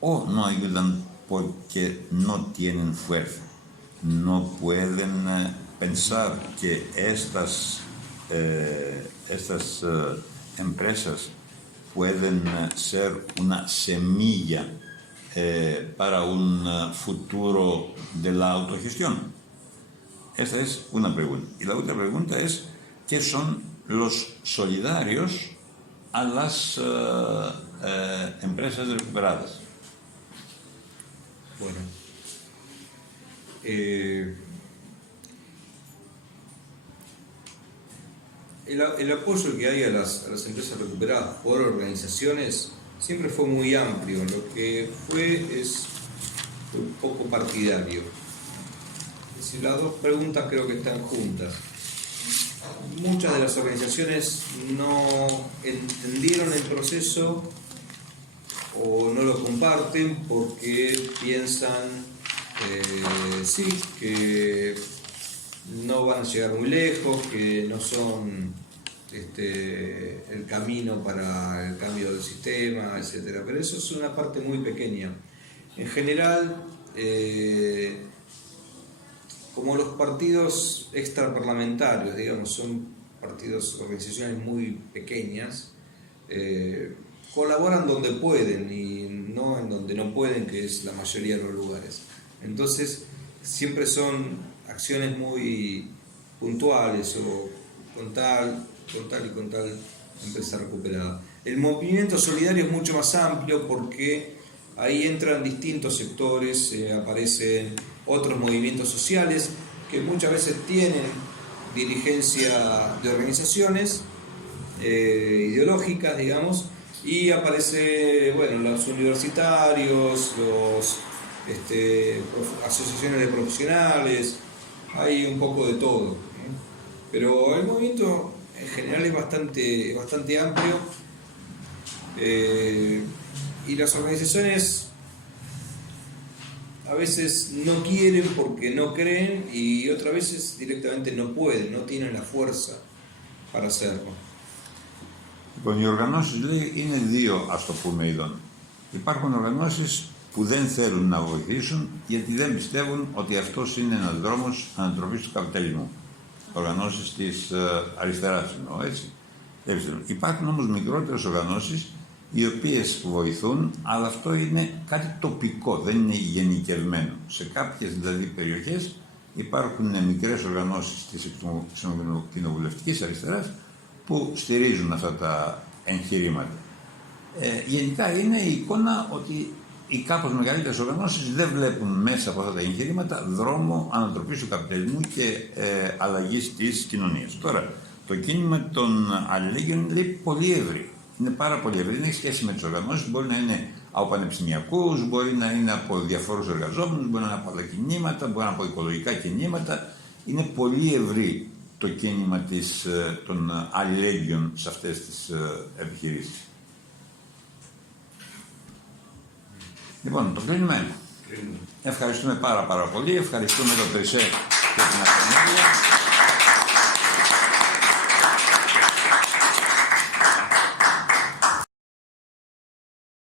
o no ayudan porque no tienen fuerza? No pueden pensar que estas empresas pueden ser una semilla para un futuro de la autogestión. Esta es una pregunta. Y la otra pregunta es, ¿qué son los solidarios a las empresas recuperadas? Bueno, el apoyo que hay a las empresas recuperadas por organizaciones siempre fue muy amplio. Lo que fue es un poco partidario. Es decir, las dos preguntas creo que están juntas. Muchas de las organizaciones no entendieron el proceso o no lo comparten porque piensan que no van a llegar muy lejos, que no son el camino para el cambio del sistema, etc. Pero eso es una parte muy pequeña. En general, como los partidos extraparlamentarios, digamos, son partidos, organizaciones muy pequeñas, colaboran donde pueden y no en donde no pueden, que es la mayoría de los lugares. Entonces, siempre son acciones muy puntuales o con tal empresa recuperada. El movimiento solidario es mucho más amplio porque ahí entran distintos sectores, aparecen otros movimientos sociales que muchas veces tienen dirigencia de organizaciones ideológicas, digamos, y aparece, bueno, los universitarios, los asociaciones de profesionales, hay un poco de todo, ¿no? Pero el movimiento en general es bastante amplio y las organizaciones a veces no quieren porque no creen y otras veces directamente no pueden, no tienen la fuerza para hacerlo. Λοιπόν, οι οργανώσεις, λέει, είναι δύο, ας το πούμε, ειδών. Υπάρχουν οργανώσεις που δεν θέλουν να βοηθήσουν γιατί δεν πιστεύουν ότι αυτός είναι ένας δρόμος ανατροπής του καπιταλισμού. Οργανώσεις της αριστεράς εννοώ, έτσι. Υπάρχουν όμως μικρότερες οργανώσεις οι οποίες βοηθούν, αλλά αυτό είναι κάτι τοπικό, δεν είναι γενικευμένο. Σε κάποιες δηλαδή περιοχές υπάρχουν μικρές οργανώσεις της κοινοβουλευτικής αριστεράς που στηρίζουν αυτά τα εγχειρήματα. Γενικά είναι η εικόνα ότι οι κάπως μεγαλύτερες οργανώσεις δεν βλέπουν μέσα από αυτά τα εγχειρήματα δρόμο ανατροπής του καπιταλισμού και αλλαγής της κοινωνίας. Τώρα, το κίνημα των αλληλέγγυων είναι πολύ ευρύ. Είναι πάρα πολύ ευρύ. Δεν έχει σχέση με τις οργανώσεις. Μπορεί να είναι από πανεπιστημιακούς, μπορεί να είναι από διαφόρους εργαζόμενους, μπορεί να είναι από άλλα κινήματα, μπορεί να είναι από οικολογικά κινήματα. Είναι πολύ ευρύ το κίνημα των αλληλέγγυων σε αυτές τις επιχειρήσεις. Λοιπόν, το κλείνουμε. Ευχαριστούμε πάρα πολύ. Ευχαριστούμε τον Τρισέ και την Αθηνία.